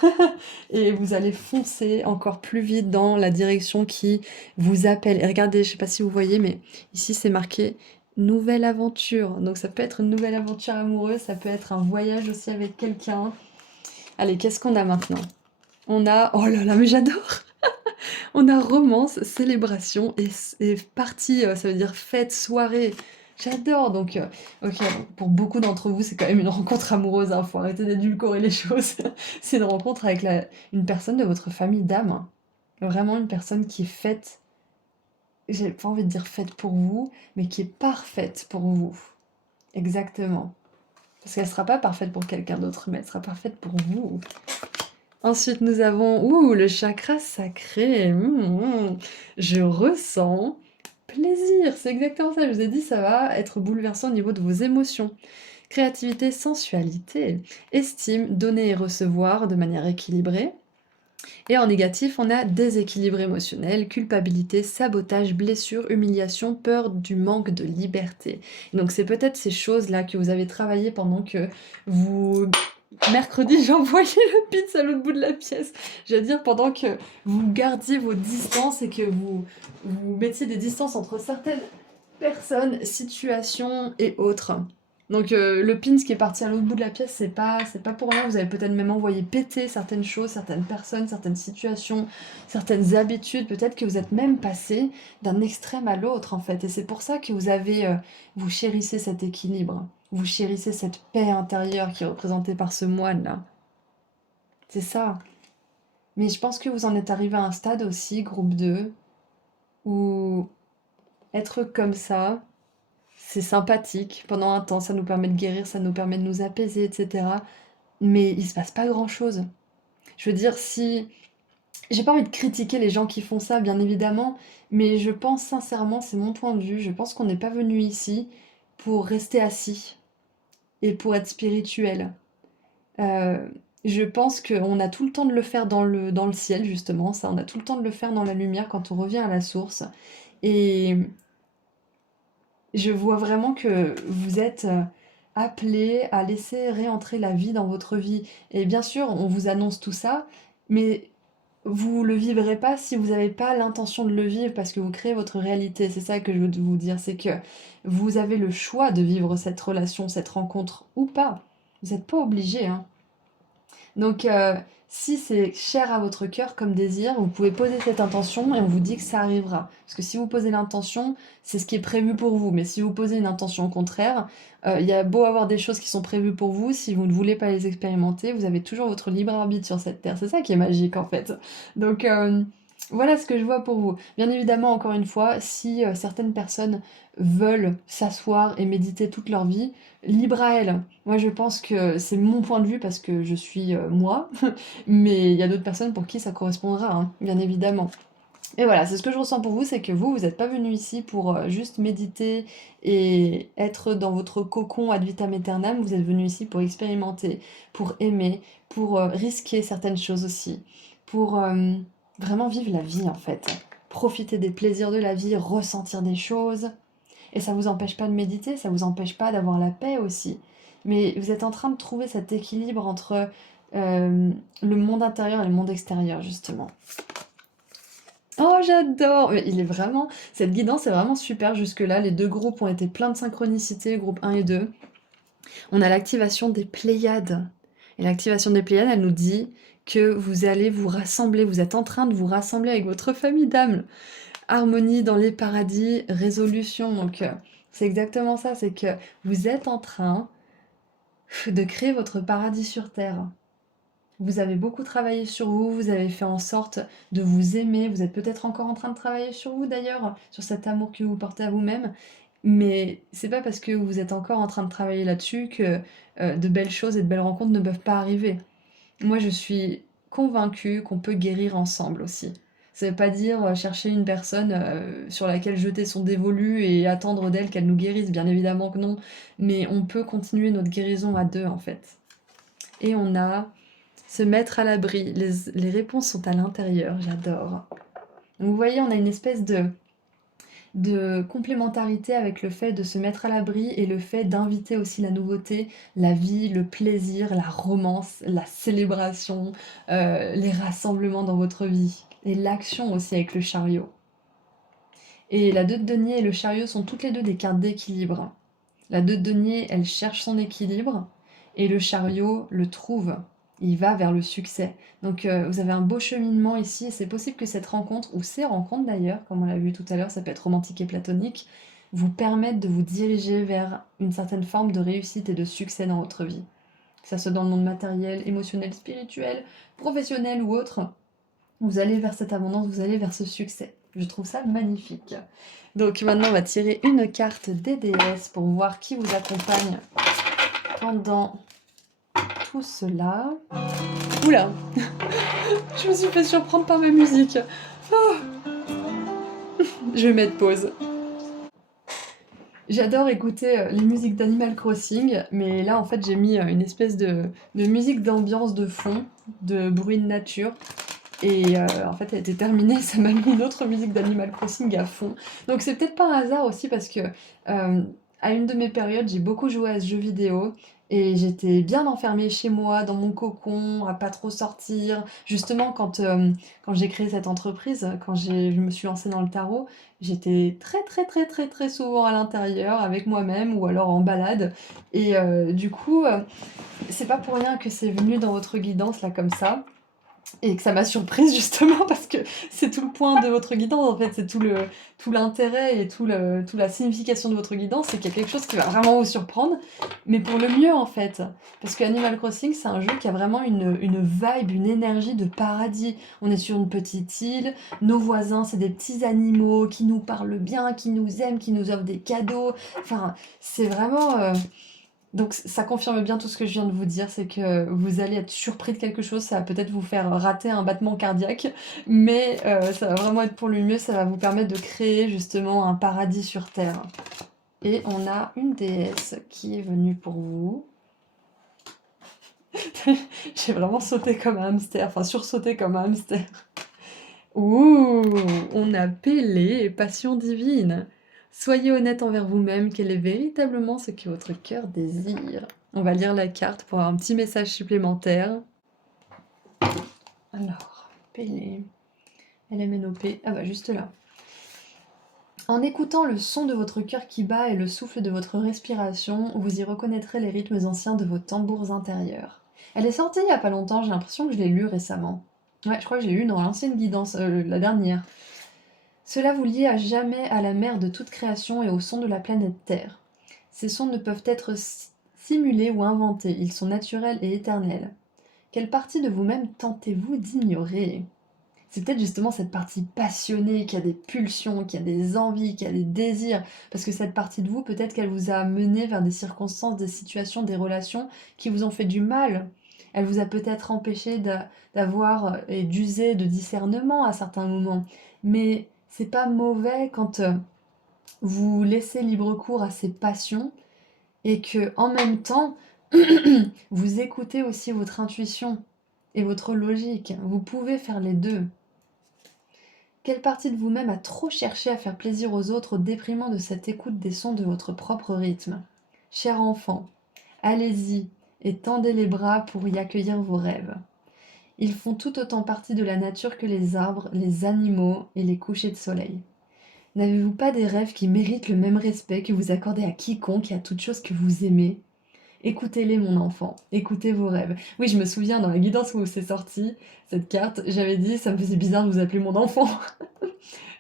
et vous allez foncer encore plus vite dans la direction qui vous appelle. Et regardez, je sais pas si vous voyez, mais ici c'est marqué nouvelle aventure. Donc ça peut être une nouvelle aventure amoureuse, ça peut être un voyage aussi avec quelqu'un. Allez, qu'est-ce qu'on a maintenant? On a, oh là là, mais j'adore! On a romance, célébration et partie, ça veut dire fête, soirée. J'adore, donc ok, donc pour beaucoup d'entre vous, c'est quand même une rencontre amoureuse, hein, faut arrêter d'édulcorer les choses. C'est une rencontre avec une personne de votre famille d'âme, hein. Vraiment une personne qui est faite, j'ai pas envie de dire faite pour vous, mais qui est parfaite pour vous. Exactement. Parce qu'elle sera pas parfaite pour quelqu'un d'autre, mais elle sera parfaite pour vous. Ensuite, nous avons le chakra sacré. Je ressens plaisir. C'est exactement ça. Je vous ai dit, ça va être bouleversant au niveau de vos émotions. Créativité, sensualité, estime, donner et recevoir de manière équilibrée. Et en négatif, on a déséquilibre émotionnel, culpabilité, sabotage, blessure, humiliation, peur du manque de liberté. Donc c'est peut-être ces choses-là que vous avez travaillées pendant que vous... Mercredi, j'ai envoyé le pizza à l'autre bout de la pièce. Je veux dire, pendant que vous gardiez vos distances et que vous mettiez des distances entre certaines personnes, situations et autres. Donc le pins qui est parti à l'autre bout de la pièce, c'est pas pour rien. Vous avez peut-être même envoyé péter certaines choses, certaines personnes, certaines situations, certaines habitudes. Peut-être que vous êtes même passé d'un extrême à l'autre en fait. Et c'est pour ça que vous chérissez cet équilibre. Vous chérissez cette paix intérieure qui est représentée par ce moine là. C'est ça. Mais je pense que vous en êtes arrivé à un stade aussi, groupe 2, où être comme ça, c'est sympathique pendant un temps, ça nous permet de guérir, ça nous permet de nous apaiser, etc. Mais il se passe pas grand-chose. Je veux dire, si... J'ai pas envie de critiquer les gens qui font ça, bien évidemment, mais je pense sincèrement, c'est mon point de vue, je pense qu'on n'est pas venu ici pour rester assis et pour être spirituel. Euh, je pense qu'on a tout le temps de le faire dans le ciel, justement, ça, on a tout le temps de le faire dans la lumière quand on revient à la source. Et je vois vraiment que vous êtes appelé à laisser réentrer la vie dans votre vie. Et bien sûr, on vous annonce tout ça, mais vous le vivrez pas si vous n'avez pas l'intention de le vivre parce que vous créez votre réalité. C'est ça que je veux vous dire, c'est que vous avez le choix de vivre cette relation, cette rencontre ou pas. Vous n'êtes pas obligé, hein. Donc, si c'est cher à votre cœur comme désir, vous pouvez poser cette intention et on vous dit que ça arrivera. Parce que si vous posez l'intention, c'est ce qui est prévu pour vous. Mais si vous posez une intention contraire, il y a beau avoir des choses qui sont prévues pour vous, si vous ne voulez pas les expérimenter, vous avez toujours votre libre arbitre sur cette terre. C'est ça qui est magique en fait. Donc, voilà ce que je vois pour vous. Bien évidemment, encore une fois, si certaines personnes veulent s'asseoir et méditer toute leur vie, libre à elles. Moi, je pense que c'est mon point de vue parce que je suis moi, mais il y a d'autres personnes pour qui ça correspondra, hein, bien évidemment. Et voilà, c'est ce que je ressens pour vous, c'est que vous n'êtes pas venu ici pour juste méditer et être dans votre cocon ad vitam aeternam, vous êtes venu ici pour expérimenter, pour aimer, pour risquer certaines choses aussi, pour vraiment vivre la vie en fait. Profiter des plaisirs de la vie, ressentir des choses. Et ça vous empêche pas de méditer, ça vous empêche pas d'avoir la paix aussi. Mais vous êtes en train de trouver cet équilibre entre le monde intérieur et le monde extérieur, justement. Oh, j'adore! Mais il est vraiment cette guidance est vraiment super jusque-là. Les 2 groupes ont été pleins de synchronicité, groupe 1 et 2. On a l'activation des Pléiades et l'activation des Pléiades, elle nous dit que vous allez vous rassembler, vous êtes en train de vous rassembler avec votre famille d'âmes. Harmonie dans les paradis, résolution, donc c'est exactement ça, c'est que vous êtes en train de créer votre paradis sur terre. Vous avez beaucoup travaillé sur vous, vous avez fait en sorte de vous aimer, vous êtes peut-être encore en train de travailler sur vous d'ailleurs, sur cet amour que vous portez à vous-même, mais c'est pas parce que vous êtes encore en train de travailler là-dessus que de belles choses et de belles rencontres ne peuvent pas arriver. Moi, je suis convaincue qu'on peut guérir ensemble aussi. Ça veut pas dire chercher une personne sur laquelle jeter son dévolu et attendre d'elle qu'elle nous guérisse, bien évidemment que non, mais on peut continuer notre guérison à deux en fait. Et on a se mettre à l'abri. Les réponses sont à l'intérieur, j'adore. Donc vous voyez, on a une espèce de complémentarité avec le fait de se mettre à l'abri et le fait d'inviter aussi la nouveauté, la vie, le plaisir, la romance, la célébration, les rassemblements dans votre vie. Et l'action aussi avec le chariot. Et la 2 de denier et le chariot sont toutes les deux des cartes d'équilibre. La 2 de denier, elle cherche son équilibre et le chariot le trouve. Il va vers le succès. Donc vous avez un beau cheminement ici et c'est possible que cette rencontre, ou ces rencontres d'ailleurs, comme on l'a vu tout à l'heure, ça peut être romantique et platonique, vous permettent de vous diriger vers une certaine forme de réussite et de succès dans votre vie. Que ça soit dans le monde matériel, émotionnel, spirituel, professionnel ou autre, vous allez vers cette abondance, vous allez vers ce succès. Je trouve ça magnifique. Donc maintenant, on va tirer une carte des déesses pour voir qui vous accompagne pendant tout cela. Oula, je me suis fait surprendre par ma musique. Oh, je vais mettre pause. J'adore écouter les musiques d'Animal Crossing, mais là en fait j'ai mis une espèce de musique d'ambiance de fond, de bruit de nature. Et en fait, elle était terminée, ça m'a mis une autre musique d'Animal Crossing à fond. Donc c'est peut-être pas un hasard aussi parce que à une de mes périodes, j'ai beaucoup joué à ce jeu vidéo et j'étais bien enfermée chez moi, dans mon cocon, à pas trop sortir. Justement, quand j'ai créé cette entreprise, je me suis lancée dans le tarot, j'étais très très très très très souvent à l'intérieur avec moi-même ou alors en balade. Et du coup, c'est pas pour rien que c'est venu dans votre guidance là comme ça. Et que ça m'a surprise justement parce que c'est tout le point de votre guidance, en fait, c'est tout l'intérêt et toute la signification de votre guidance, c'est qu'il y a quelque chose qui va vraiment vous surprendre, mais pour le mieux en fait. Parce que Animal Crossing, c'est un jeu qui a vraiment une vibe, une énergie de paradis. On est sur une petite île, nos voisins, c'est des petits animaux qui nous parlent bien, qui nous aiment, qui nous offrent des cadeaux. Enfin, c'est vraiment... Donc ça confirme bien tout ce que je viens de vous dire, c'est que vous allez être surpris de quelque chose, ça va peut-être vous faire rater un battement cardiaque, mais ça va vraiment être pour le mieux, ça va vous permettre de créer justement un paradis sur Terre. Et on a une déesse qui est venue pour vous. J'ai vraiment sauté comme un hamster, enfin sursauté comme un hamster. Ouh, on a Pélée, passion divine. Soyez honnête envers vous-même, quel est véritablement ce que votre cœur désire. On va lire la carte pour avoir un petit message supplémentaire. Alors, Pélée, LMNOP, ah bah juste là. En écoutant le son de votre cœur qui bat et le souffle de votre respiration, vous y reconnaîtrez les rythmes anciens de vos tambours intérieurs. Elle est sortie il y a pas longtemps, j'ai l'impression que je l'ai lue récemment. Ouais, je crois que je l'ai lue dans l'ancienne guidance, la dernière. Cela vous lie à jamais à la mère de toute création et au son de la planète Terre. Ces sons ne peuvent être simulés ou inventés, ils sont naturels et éternels. Quelle partie de vous-même tentez-vous d'ignorer? C'est peut-être justement cette partie passionnée, qui a des pulsions, qui a des envies, qui a des désirs, parce que cette partie de vous, peut-être qu'elle vous a mené vers des circonstances, des situations, des relations qui vous ont fait du mal. Elle vous a peut-être empêché d'avoir et d'user de discernement à certains moments. Mais c'est pas mauvais quand vous laissez libre cours à ces passions et que en même temps vous écoutez aussi votre intuition et votre logique. Vous pouvez faire les deux. Quelle partie de vous-même a trop cherché à faire plaisir aux autres au déprimant de cette écoute des sons de votre propre rythme? Cher enfant, allez-y et tendez les bras pour y accueillir vos rêves. Ils font tout autant partie de la nature que les arbres, les animaux et les couchers de soleil. N'avez-vous pas des rêves qui méritent le même respect que vous accordez à quiconque et à toute chose que vous aimez? Écoutez-les, mon enfant, écoutez vos rêves. Oui, je me souviens, dans la guidance où c'est sorti, cette carte, j'avais dit, ça me faisait bizarre de vous appeler mon enfant.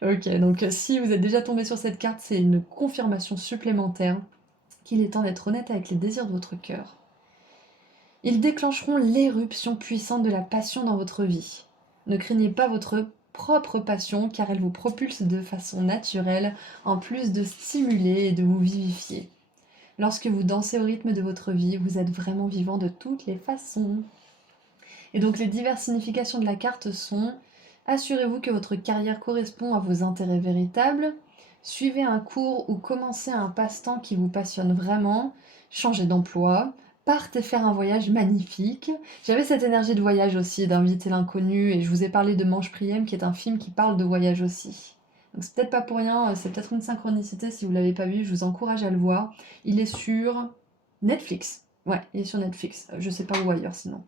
Ok, donc si vous êtes déjà tombé sur cette carte, c'est une confirmation supplémentaire qu'il est temps d'être honnête avec les désirs de votre cœur. Ils déclencheront l'éruption puissante de la passion dans votre vie. Ne craignez pas votre propre passion car elle vous propulse de façon naturelle en plus de stimuler et de vous vivifier. Lorsque vous dansez au rythme de votre vie, vous êtes vraiment vivant de toutes les façons. Et donc les diverses significations de la carte sont: assurez-vous que votre carrière correspond à vos intérêts véritables, suivez un cours ou commencez un passe-temps qui vous passionne vraiment, changez d'emploi, partez faire un voyage magnifique. J'avais cette énergie de voyage aussi, d'inviter l'inconnu, et je vous ai parlé de Manche Priem, qui est un film qui parle de voyage aussi. Donc c'est peut-être pas pour rien, c'est peut-être une synchronicité, si vous l'avez pas vu, je vous encourage à le voir. Il est sur Netflix. Ouais, il est sur Netflix, je sais pas où ailleurs sinon.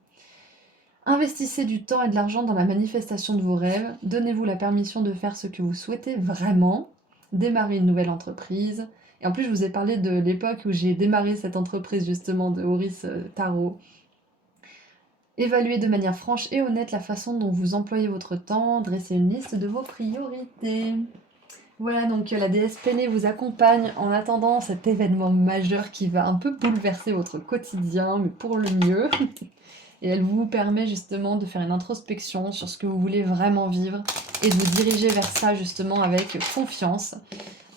Investissez du temps et de l'argent dans la manifestation de vos rêves, donnez-vous la permission de faire ce que vous souhaitez vraiment, démarrez une nouvelle entreprise. Et en plus, je vous ai parlé de l'époque où j'ai démarré cette entreprise justement de Horis Tarot. Évaluez de manière franche et honnête la façon dont vous employez votre temps, dressez une liste de vos priorités. Voilà, donc la déesse Pénée vous accompagne en attendant cet événement majeur qui va un peu bouleverser votre quotidien, mais pour le mieux. Et elle vous permet justement de faire une introspection sur ce que vous voulez vraiment vivre et de vous diriger vers ça justement avec confiance,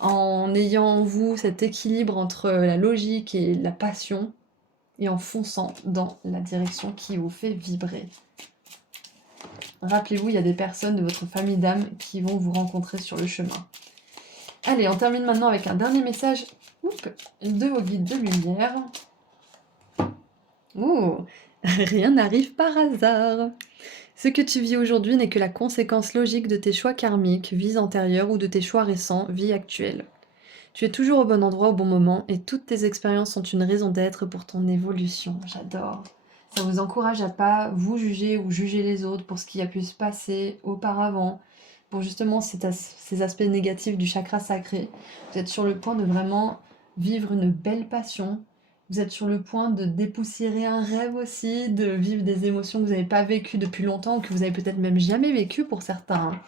en ayant en vous cet équilibre entre la logique et la passion et en fonçant dans la direction qui vous fait vibrer. Rappelez-vous, il y a des personnes de votre famille d'âme qui vont vous rencontrer sur le chemin. Allez, on termine maintenant avec un dernier message de vos guides de lumière. Ouh, rien n'arrive par hasard. Ce que tu vis aujourd'hui n'est que la conséquence logique de tes choix karmiques, vies antérieures ou de tes choix récents, vie actuelle. Tu es toujours au bon endroit au bon moment et toutes tes expériences sont une raison d'être pour ton évolution. J'adore. Ça vous encourage à pas vous juger ou juger les autres pour ce qui a pu se passer auparavant, pour justement ces aspects négatifs du chakra sacré. Vous êtes sur le point de vraiment vivre une belle passion. Vous êtes sur le point de dépoussiérer un rêve aussi, de vivre des émotions que vous n'avez pas vécues depuis longtemps ou que vous avez peut-être même jamais vécues pour certains.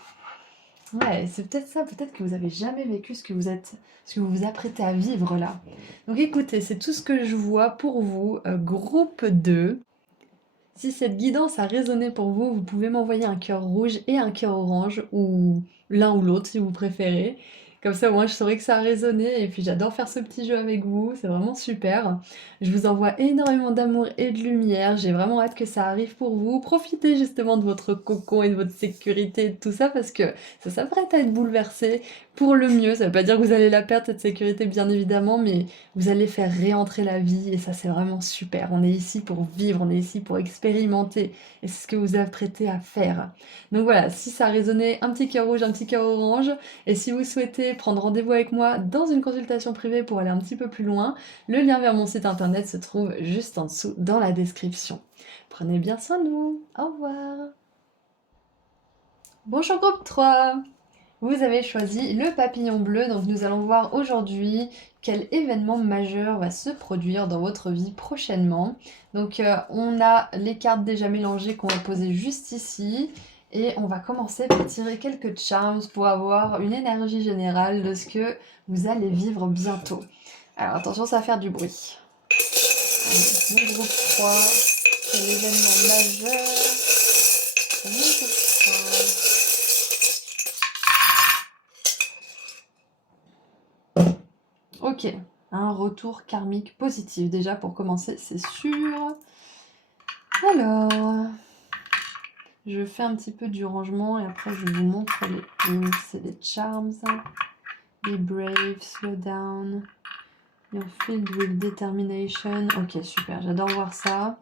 Ouais, c'est peut-être ça, peut-être que vous avez jamais vécu ce que vous vous apprêtez à vivre là. Donc écoutez, c'est tout ce que je vois pour vous, groupe 2. Si cette guidance a résonné pour vous, vous pouvez m'envoyer un cœur rouge et un cœur orange, ou l'un ou l'autre si vous préférez. Comme ça, au moins, je saurai que ça a résonné. Et puis, j'adore faire ce petit jeu avec vous. C'est vraiment super. Je vous envoie énormément d'amour et de lumière. J'ai vraiment hâte que ça arrive pour vous. Profitez justement de votre cocon et de votre sécurité et de tout ça parce que ça s'apprête à être bouleversé pour le mieux. Ça veut pas dire que vous allez la perdre, cette sécurité, bien évidemment, mais vous allez faire réentrer la vie et ça, c'est vraiment super. On est ici pour vivre, on est ici pour expérimenter et c'est ce que vous apprêtez à faire. Donc voilà, si ça a résonné, un petit cœur rouge, un petit cœur orange. Et si vous souhaitez prendre rendez-vous avec moi dans une consultation privée pour aller un petit peu plus loin, le lien vers mon site internet se trouve juste en dessous dans la description. Prenez bien soin de vous. Au revoir. Bonjour groupe 3. Vous avez choisi le papillon bleu, donc nous allons voir aujourd'hui quel événement majeur va se produire dans votre vie prochainement. Donc on a les cartes déjà mélangées qu'on va poser juste ici. Et on va commencer par tirer quelques charms pour avoir une énergie générale de ce que vous allez vivre bientôt. Alors attention, ça va faire du bruit. Allez, mon groupe 3, c'est l'événement majeur. Mon groupe 3. Ok, un retour karmique positif déjà pour commencer, c'est sûr. Alors, je fais un petit peu du rangement et après je vous montre les hints et les charms. Be brave, slow down. You're filled with determination. Ok, super, j'adore voir ça.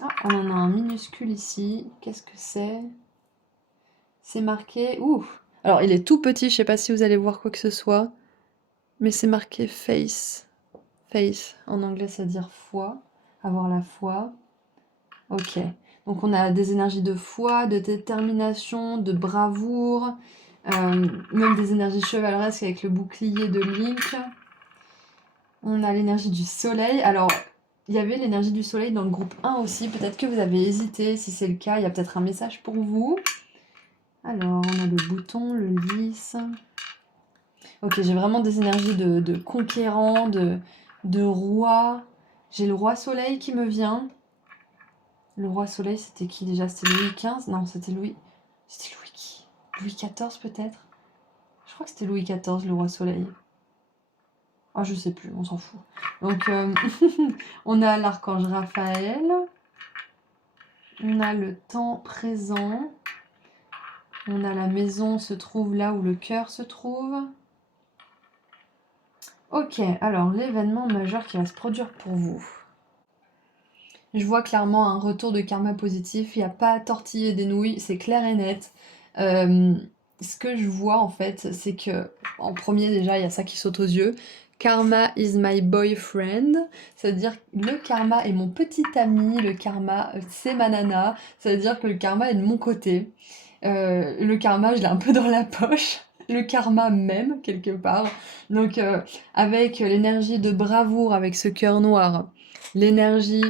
Ah, on en a un minuscule ici. Qu'est-ce que c'est? C'est marqué... Ouh! Alors, il est tout petit, je sais pas si vous allez voir quoi que ce soit. Mais c'est marqué face. Face, en anglais, ça veut dire foi. Avoir la foi. OK. Donc on a des énergies de foi, de détermination, de bravoure, même des énergies chevaleresques avec le bouclier de Link. On a l'énergie du soleil. Alors, il y avait l'énergie du soleil dans le groupe 1 aussi. Peut-être que vous avez hésité. Si c'est le cas, il y a peut-être un message pour vous. Alors, on a le bouton, le lys. Ok, j'ai vraiment des énergies de conquérant, de roi. J'ai le roi soleil qui me vient. Le roi soleil, c'était qui déjà? C'était Louis XV? Non, c'était Louis... C'était Louis qui? Louis XIV peut-être? Je crois que c'était Louis XIV, le roi soleil. Ah, je sais plus, on s'en fout. Donc, on a l'archange Raphaël. On a le temps présent. On a la maison se trouve là où le cœur se trouve. Ok, alors l'événement majeur qui va se produire pour vous. Je vois clairement un retour de karma positif, il n'y a pas à tortiller des nouilles, c'est clair et net. Euh, Ce que je vois en fait, c'est que en premier déjà, il y a ça qui saute aux yeux. Karma is my boyfriend, c'est-à-dire le karma est mon petit ami, le karma c'est ma nana, c'est-à-dire que le karma est de mon côté. Le karma, je l'ai un peu dans la poche, le karma même quelque part. Donc avec l'énergie de bravoure, avec ce cœur noir, l'énergie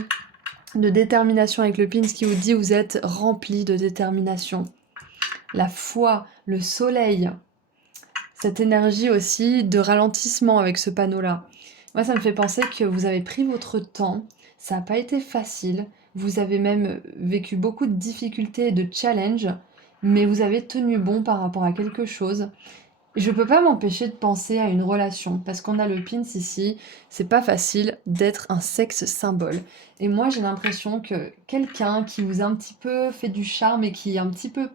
de détermination avec le pin, ce qui vous dit vous êtes rempli de détermination. La foi, le soleil, cette énergie aussi de ralentissement avec ce panneau-là. Moi, ça me fait penser que vous avez pris votre temps, ça n'a pas été facile, vous avez même vécu beaucoup de difficultés et de challenges, mais vous avez tenu bon par rapport à quelque chose. Je peux pas m'empêcher de penser à une relation, parce qu'on a le pins ici, c'est pas facile d'être un sexe symbole. Et moi j'ai l'impression que quelqu'un qui vous a un petit peu fait du charme et qui est un petit peu,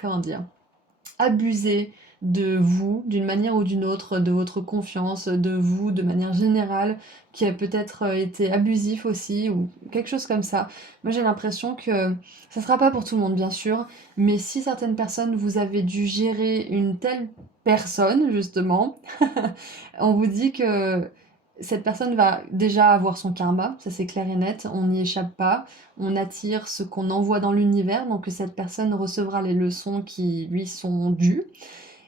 comment dire, abusé de vous, d'une manière ou d'une autre, de votre confiance, de vous, de manière générale, qui a peut-être été abusif aussi, ou quelque chose comme ça. Moi j'ai l'impression que ça sera pas pour tout le monde bien sûr, mais si certaines personnes vous avez dû gérer une telle personne, justement, on vous dit que cette personne va déjà avoir son karma, ça c'est clair et net, on n'y échappe pas, on attire ce qu'on envoie dans l'univers, donc cette personne recevra les leçons qui lui sont dues.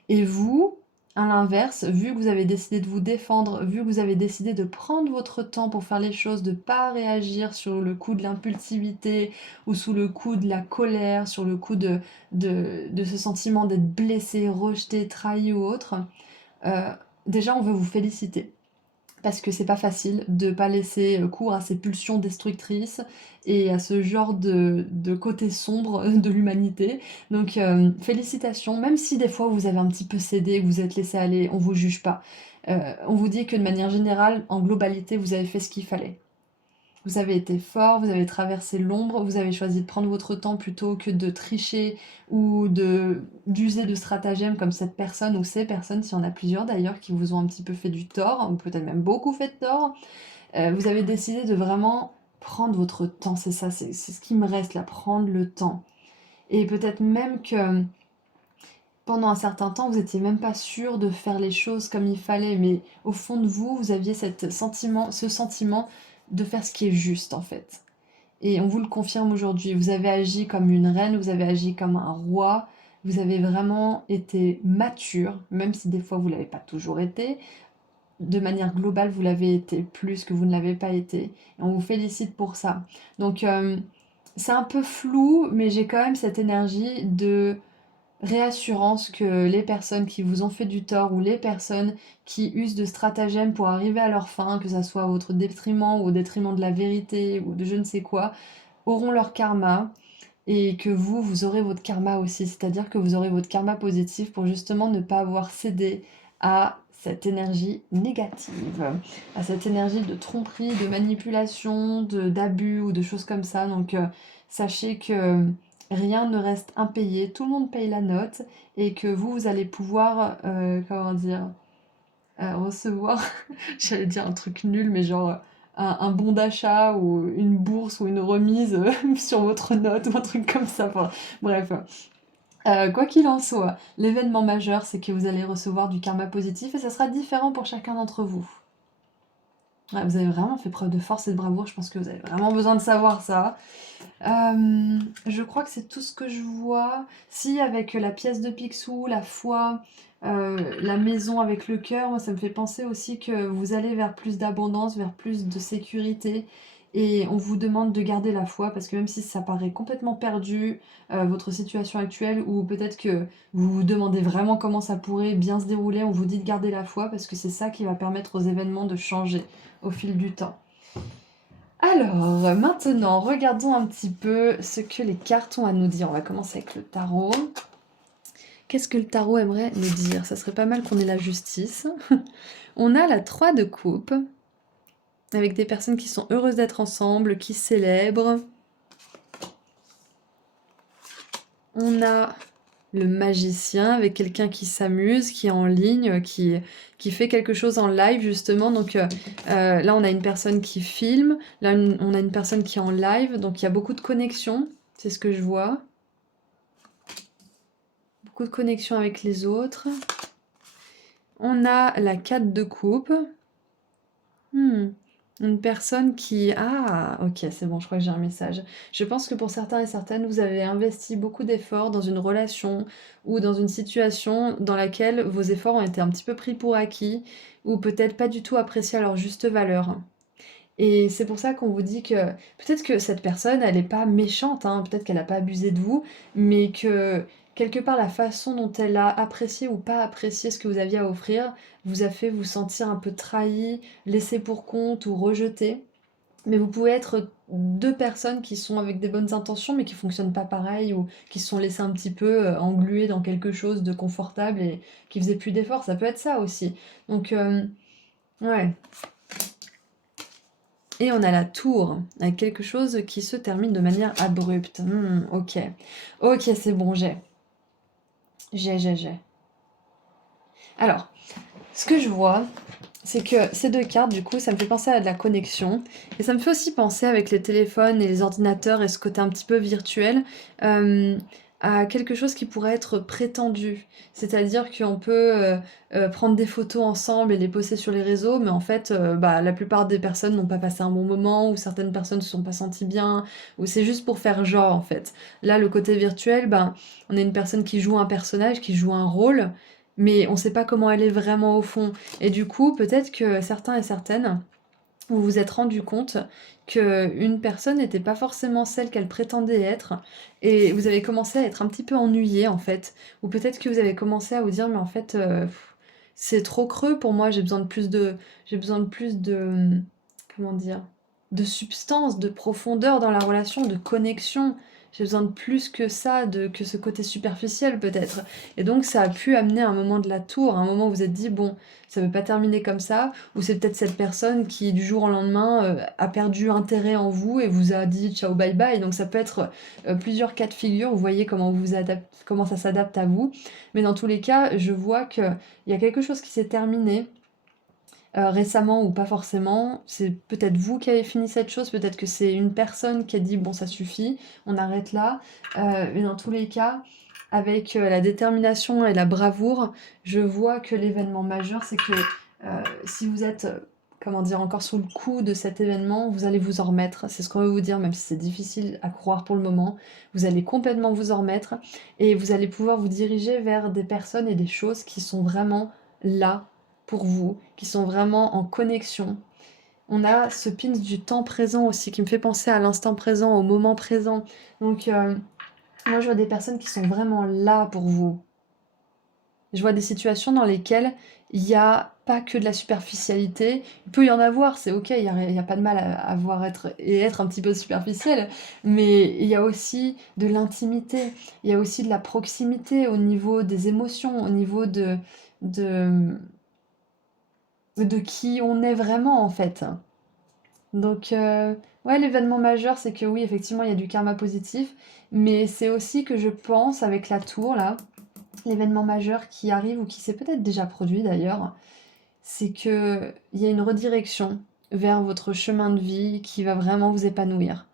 Et vous, à l'inverse, vu que vous avez décidé de vous défendre, vu que vous avez décidé de prendre votre temps pour faire les choses, de ne pas réagir sur le coup de l'impulsivité ou sous le coup de la colère, sur le coup de ce sentiment d'être blessé, rejeté, trahi ou autre, euh, déjà on veut vous féliciter parce que c'est pas facile de pas laisser cours à ces pulsions destructrices et à ce genre de côté sombre de l'humanité. Donc félicitations, même si des fois vous avez un petit peu cédé, que vous êtes laissé aller, on vous juge pas. On vous dit que de manière générale, en globalité, vous avez fait ce qu'il fallait. Vous avez été fort, vous avez traversé l'ombre, vous avez choisi de prendre votre temps plutôt que de tricher ou d'user de stratagèmes comme cette personne ou ces personnes, s'il y en a plusieurs d'ailleurs, qui vous ont un petit peu fait du tort, ou peut-être même beaucoup fait de tort. Vous avez décidé de vraiment prendre votre temps, c'est ça, c'est ce qui me reste là, prendre le temps. Et peut-être même que pendant un certain temps, vous étiez même pas sûr de faire les choses comme il fallait, mais au fond de vous, vous aviez ce sentiment de faire ce qui est juste en fait. Et on vous le confirme aujourd'hui, vous avez agi comme une reine, vous avez agi comme un roi, vous avez vraiment été mature, même si des fois vous ne l'avez pas toujours été. De manière globale, vous l'avez été plus que vous ne l'avez pas été. Et on vous félicite pour ça. Donc c'est un peu flou, mais j'ai quand même cette énergie de réassurance que les personnes qui vous ont fait du tort ou les personnes qui usent de stratagèmes pour arriver à leur fin, que ça soit à votre détriment ou au détriment de la vérité ou de je ne sais quoi, auront leur karma et que vous, vous aurez votre karma aussi, c'est-à-dire que vous aurez votre karma positif pour justement ne pas avoir cédé à cette énergie négative, à cette énergie de tromperie, de manipulation, d'abus ou de choses comme ça. Donc sachez que rien ne reste impayé, tout le monde paye la note et que vous allez pouvoir, comment dire, recevoir, j'allais dire un truc nul, mais genre un bon d'achat ou une bourse ou une remise sur votre note ou un truc comme ça. Enfin, bref. Quoi qu'il en soit, l'événement majeur, c'est que vous allez recevoir du karma positif et ça sera différent pour chacun d'entre vous. Ouais, vous avez vraiment fait preuve de force et de bravoure, je pense que vous avez vraiment besoin de savoir ça. Je crois que c'est tout ce que je vois. Si, avec la pièce de Picsou, la foi, la maison avec le cœur, moi ça me fait penser aussi que vous allez vers plus d'abondance, vers plus de sécurité. Et on vous demande de garder la foi parce que même si ça paraît complètement perdu, votre situation actuelle, ou peut-être que vous vous demandez vraiment comment ça pourrait bien se dérouler, on vous dit de garder la foi parce que c'est ça qui va permettre aux événements de changer au fil du temps. Alors, maintenant, regardons un petit peu ce que les cartes ont à nous dire. On va commencer avec le tarot. Qu'est-ce que le tarot aimerait nous dire? Ça serait pas mal qu'on ait la justice. On a la 3 de coupe, avec des personnes qui sont heureuses d'être ensemble, qui célèbrent. On a le magicien, avec quelqu'un qui s'amuse, qui est en ligne, qui fait quelque chose en live, justement. Donc là, on a une personne qui filme, là, on a une personne qui est en live, donc il y a beaucoup de connexions, c'est ce que je vois. Beaucoup de connexions avec les autres. On a la 4 de coupe. Une personne qui... Ah, ok, c'est bon, je crois que j'ai un message. Je pense que pour certains et certaines, vous avez investi beaucoup d'efforts dans une relation ou dans une situation dans laquelle vos efforts ont été un petit peu pris pour acquis ou peut-être pas du tout appréciés à leur juste valeur. Et c'est pour ça qu'on vous dit que peut-être que cette personne, elle n'est pas méchante, hein, peut-être qu'elle n'a pas abusé de vous, mais que quelque part la façon dont elle a apprécié ou pas apprécié ce que vous aviez à offrir vous a fait vous sentir un peu trahi, laissé pour compte ou rejeté. Mais vous pouvez être deux personnes qui sont avec des bonnes intentions mais qui fonctionnent pas pareil ou qui se sont laissées un petit peu engluer dans quelque chose de confortable et qui faisaient plus d'efforts. Ça peut être ça aussi. Donc, ouais. Et on a la tour, avec quelque chose qui se termine de manière abrupte. Ok. Ok, c'est bon, j'ai. J'ai. Alors, ce que je vois, c'est que ces deux cartes, du coup, ça me fait penser à de la connexion. Et ça me fait aussi penser avec les téléphones et les ordinateurs et ce côté un petit peu virtuel, euh, à quelque chose qui pourrait être prétendu. C'est-à-dire qu'on peut prendre des photos ensemble et les poster sur les réseaux, mais en fait, bah, la plupart des personnes n'ont pas passé un bon moment, ou certaines personnes ne se sont pas senties bien, ou c'est juste pour faire genre, en fait. Là, le côté virtuel, ben, on a une personne qui joue un personnage, qui joue un rôle, mais on ne sait pas comment elle est vraiment au fond. Et du coup, peut-être que certains et certaines, vous vous êtes rendu compte qu'une personne n'était pas forcément celle qu'elle prétendait être, et vous avez commencé à être un petit peu ennuyé en fait. Ou peut-être que vous avez commencé à vous dire, mais en fait, c'est trop creux pour moi, j'ai besoin de plus de, comment dire, de substance, de profondeur dans la relation, de connexion. J'ai besoin de plus que ça, que ce côté superficiel peut-être. Et donc ça a pu amener un moment de la tour, un moment où vous vous êtes dit, bon, ça ne veut pas terminer comme ça, ou c'est peut-être cette personne qui, du jour au lendemain, a perdu intérêt en vous et vous a dit ciao bye bye. Donc ça peut être plusieurs cas de figure, vous voyez comment ça s'adapte à vous. Mais dans tous les cas, je vois qu'il y a quelque chose qui s'est terminé récemment ou pas forcément. C'est peut-être vous qui avez fini cette chose, peut-être que c'est une personne qui a dit bon ça suffit, on arrête là. Mais dans tous les cas, avec la détermination et la bravoure, je vois que l'événement majeur, c'est que si vous êtes, comment dire, encore sous le coup de cet événement, vous allez vous en remettre. C'est ce qu'on veut vous dire, même si c'est difficile à croire pour le moment. Vous allez complètement vous en remettre et vous allez pouvoir vous diriger vers des personnes et des choses qui sont vraiment là pour vous, qui sont vraiment en connexion. On a ce pins du temps présent aussi, qui me fait penser à l'instant présent, au moment présent. Donc, moi, je vois des personnes qui sont vraiment là pour vous. Je vois des situations dans lesquelles il n'y a pas que de la superficialité. Il peut y en avoir, c'est ok, il y a pas de mal à avoir être un petit peu superficiel, mais il y a aussi de l'intimité, il y a aussi de la proximité au niveau des émotions, au niveau de, de qui on est vraiment en fait. Donc, ouais, l'événement majeur, c'est que oui, effectivement, il y a du karma positif, mais c'est aussi que je pense, avec la tour, là, l'événement majeur qui arrive ou qui s'est peut-être déjà produit d'ailleurs, c'est que il y a une redirection vers votre chemin de vie qui va vraiment vous épanouir.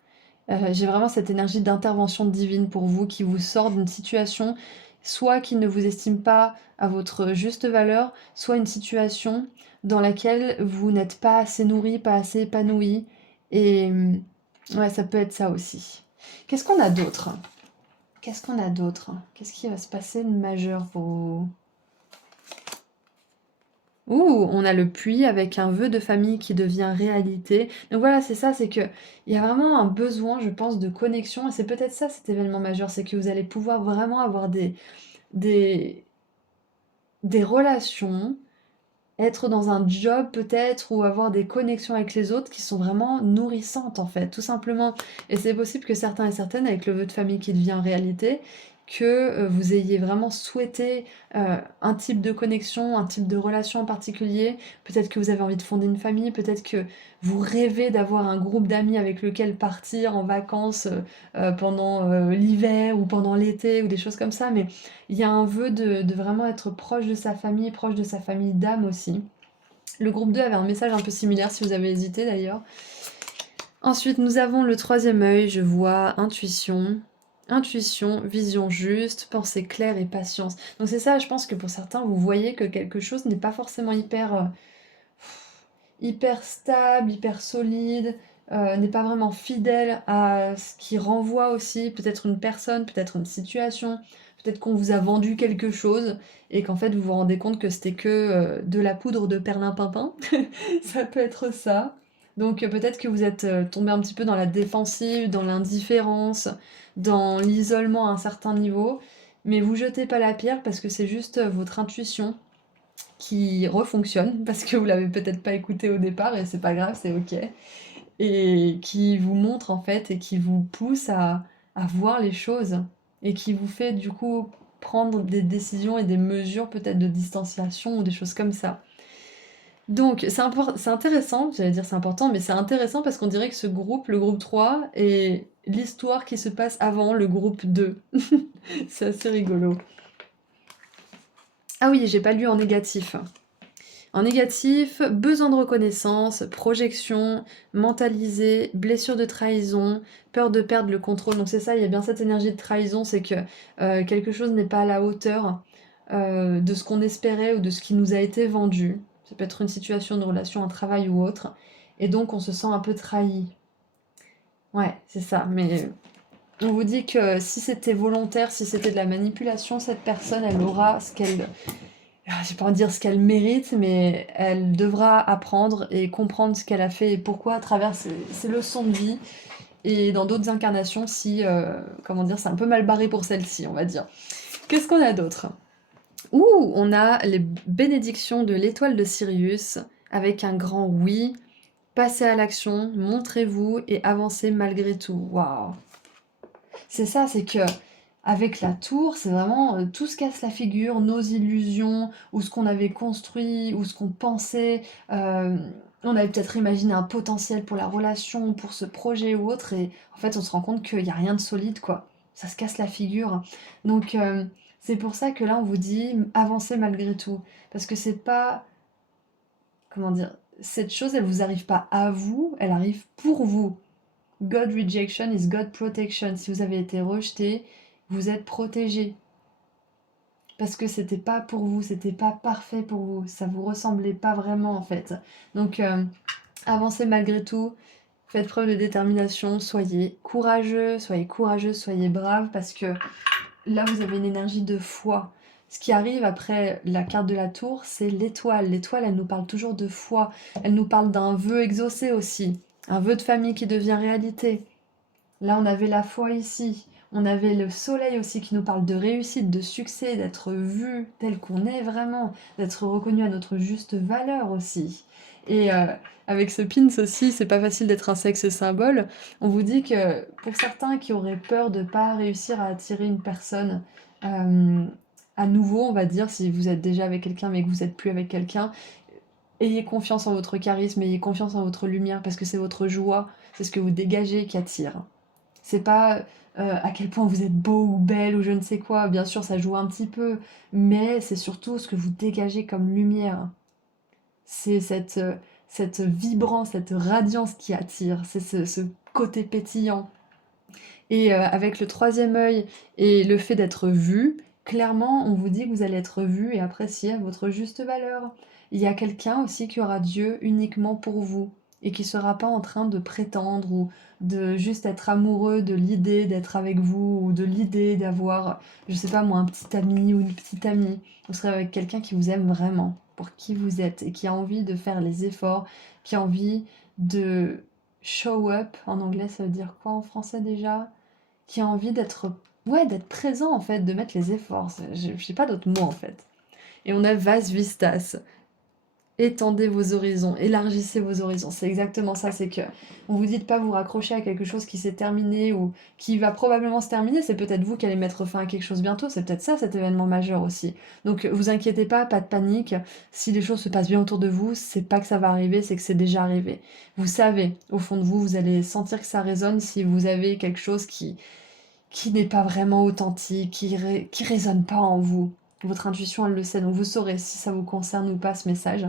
J'ai vraiment cette énergie d'intervention divine pour vous qui vous sort d'une situation, soit qui ne vous estime pas à votre juste valeur, soit une situation dans laquelle vous n'êtes pas assez nourri, pas assez épanoui. Et ouais, ça peut être ça aussi. Qu'est-ce qu'on a d'autre? Qu'est-ce qu'on a d'autre? Qu'est-ce qui va se passer de majeur pour vous? Ouh, on a le puits avec un vœu de famille qui devient réalité. Donc voilà, c'est ça, c'est que il y a vraiment un besoin, je pense, de connexion. Et c'est peut-être ça cet événement majeur, c'est que vous allez pouvoir vraiment avoir des, des relations, être dans un job peut-être, ou avoir des connexions avec les autres qui sont vraiment nourrissantes en fait, tout simplement. Et c'est possible que certains et certaines, avec le vœu de famille qui devient réalité, que vous ayez vraiment souhaité un type de connexion, un type de relation en particulier. Peut-être que vous avez envie de fonder une famille, peut-être que vous rêvez d'avoir un groupe d'amis avec lequel partir en vacances pendant l'hiver ou pendant l'été ou des choses comme ça. Mais il y a un vœu de vraiment être proche de sa famille d'âme aussi. Le groupe 2 avait un message un peu similaire si vous avez hésité d'ailleurs. Ensuite, nous avons le troisième œil, je vois intuition. Intuition, vision juste, pensée claire et patience. Donc c'est ça, je pense que pour certains, vous voyez que quelque chose n'est pas forcément hyper stable, hyper solide, n'est pas vraiment fidèle à ce qui renvoie aussi, peut-être une personne, peut-être une situation, peut-être qu'on vous a vendu quelque chose et qu'en fait vous vous rendez compte que c'était que de la poudre de perlimpinpin. Ça peut être ça. Donc peut-être que vous êtes tombé un petit peu dans la défensive, dans l'indifférence, dans l'isolement à un certain niveau, mais vous jetez pas la pierre parce que c'est juste votre intuition qui refonctionne parce que vous l'avez peut-être pas écouté au départ et c'est pas grave, c'est ok. Et qui vous montre en fait et qui vous pousse à voir les choses et qui vous fait du coup prendre des décisions et des mesures peut-être de distanciation ou des choses comme ça. Donc c'est intéressant, j'allais dire c'est important, mais c'est intéressant parce qu'on dirait que ce groupe, le groupe 3, est l'histoire qui se passe avant le groupe 2. C'est assez rigolo. Ah oui, j'ai pas lu en négatif. En négatif, besoin de reconnaissance, projection, mentalisé, blessure de trahison, peur de perdre le contrôle. Donc c'est ça, il y a bien cette énergie de trahison, c'est que quelque chose n'est pas à la hauteur de ce qu'on espérait ou de ce qui nous a été vendu. Ça peut être une situation, une relation, un travail ou autre. Et donc on se sent un peu trahi. Ouais, c'est ça. Mais on vous dit que si c'était volontaire, si c'était de la manipulation, cette personne, elle aura ce qu'elle j'ai pas envie de dire ce qu'elle mérite, mais elle devra apprendre et comprendre ce qu'elle a fait et pourquoi à travers ses leçons de vie et dans d'autres incarnations si, comment dire, c'est un peu mal barré pour celle-ci, on va dire. Qu'est-ce qu'on a d'autre? Ouh, on a les bénédictions de l'étoile de Sirius avec un grand oui. Passez à l'action, montrez-vous et avancez malgré tout. Waouh! C'est ça, c'est que avec la tour, c'est vraiment tout se casse la figure, nos illusions, ou ce qu'on avait construit, ou ce qu'on pensait. On avait peut-être imaginé un potentiel pour la relation, pour ce projet ou autre, et en fait, on se rend compte qu'il n'y a rien de solide, quoi. Ça se casse la figure. Donc, c'est pour ça que là, on vous dit avancez malgré tout. Parce que c'est pas, comment dire, cette chose, elle vous arrive pas à vous, elle arrive pour vous. God rejection is God protection. Si vous avez été rejeté, vous êtes protégé. Parce que c'était pas pour vous, c'était pas parfait pour vous, ça vous ressemblait pas vraiment en fait. Donc avancez malgré tout, faites preuve de détermination, soyez courageux, soyez brave parce que là vous avez une énergie de foi. Ce qui arrive après la carte de la tour, c'est l'étoile. L'étoile, elle nous parle toujours de foi. Elle nous parle d'un vœu exaucé aussi. Un vœu de famille qui devient réalité. Là, on avait la foi ici. On avait le soleil aussi qui nous parle de réussite, de succès, d'être vu tel qu'on est vraiment, d'être reconnu à notre juste valeur aussi. Et avec ce pins aussi, c'est pas facile d'être un sexe symbole. On vous dit que pour certains qui auraient peur de pas réussir à attirer une personne euh, à nouveau, on va dire, si vous êtes déjà avec quelqu'un mais que vous êtes plus avec quelqu'un, ayez confiance en votre charisme, ayez confiance en votre lumière parce que c'est votre joie, c'est ce que vous dégagez qui attire. C'est pas à quel point vous êtes beau ou belle ou je ne sais quoi, bien sûr ça joue un petit peu, mais c'est surtout ce que vous dégagez comme lumière. C'est cette vibrance, cette radiance qui attire, c'est ce côté pétillant. Et avec le troisième œil et le fait d'être vu, clairement on vous dit que vous allez être vu et apprécié à votre juste valeur. Il y a quelqu'un aussi qui aura Dieu uniquement pour vous. et qui sera pas en train de prétendre ou de juste être amoureux de l'idée d'être avec vous ou de l'idée d'avoir, je sais pas moi, un petit ami ou une petite amie. Vous serez avec quelqu'un qui vous aime vraiment pour qui vous êtes et qui a envie de faire les efforts, qui a envie de show up. En anglais, ça veut dire quoi en français déjà? Qui a envie d'être, ouais, d'être présent en fait, de mettre les efforts. Je sais pas d'autres mots en fait. Et on a vas vistas. Étendez vos horizons, élargissez vos horizons. C'est exactement ça, c'est que on vous dit de pas vous raccrocher à quelque chose qui s'est terminé ou qui va probablement se terminer. C'est peut-être vous qui allez mettre fin à quelque chose bientôt. C'est peut-être ça cet événement majeur aussi. Donc vous inquiétez pas de panique. Si les choses se passent bien autour de vous, c'est pas que ça va arriver, c'est que c'est déjà arrivé. Vous savez, au fond de vous, vous allez sentir que ça résonne si vous avez quelque chose qui n'est pas vraiment authentique, qui résonne pas en vous. Votre intuition, elle le sait, donc vous saurez si ça vous concerne ou pas ce message.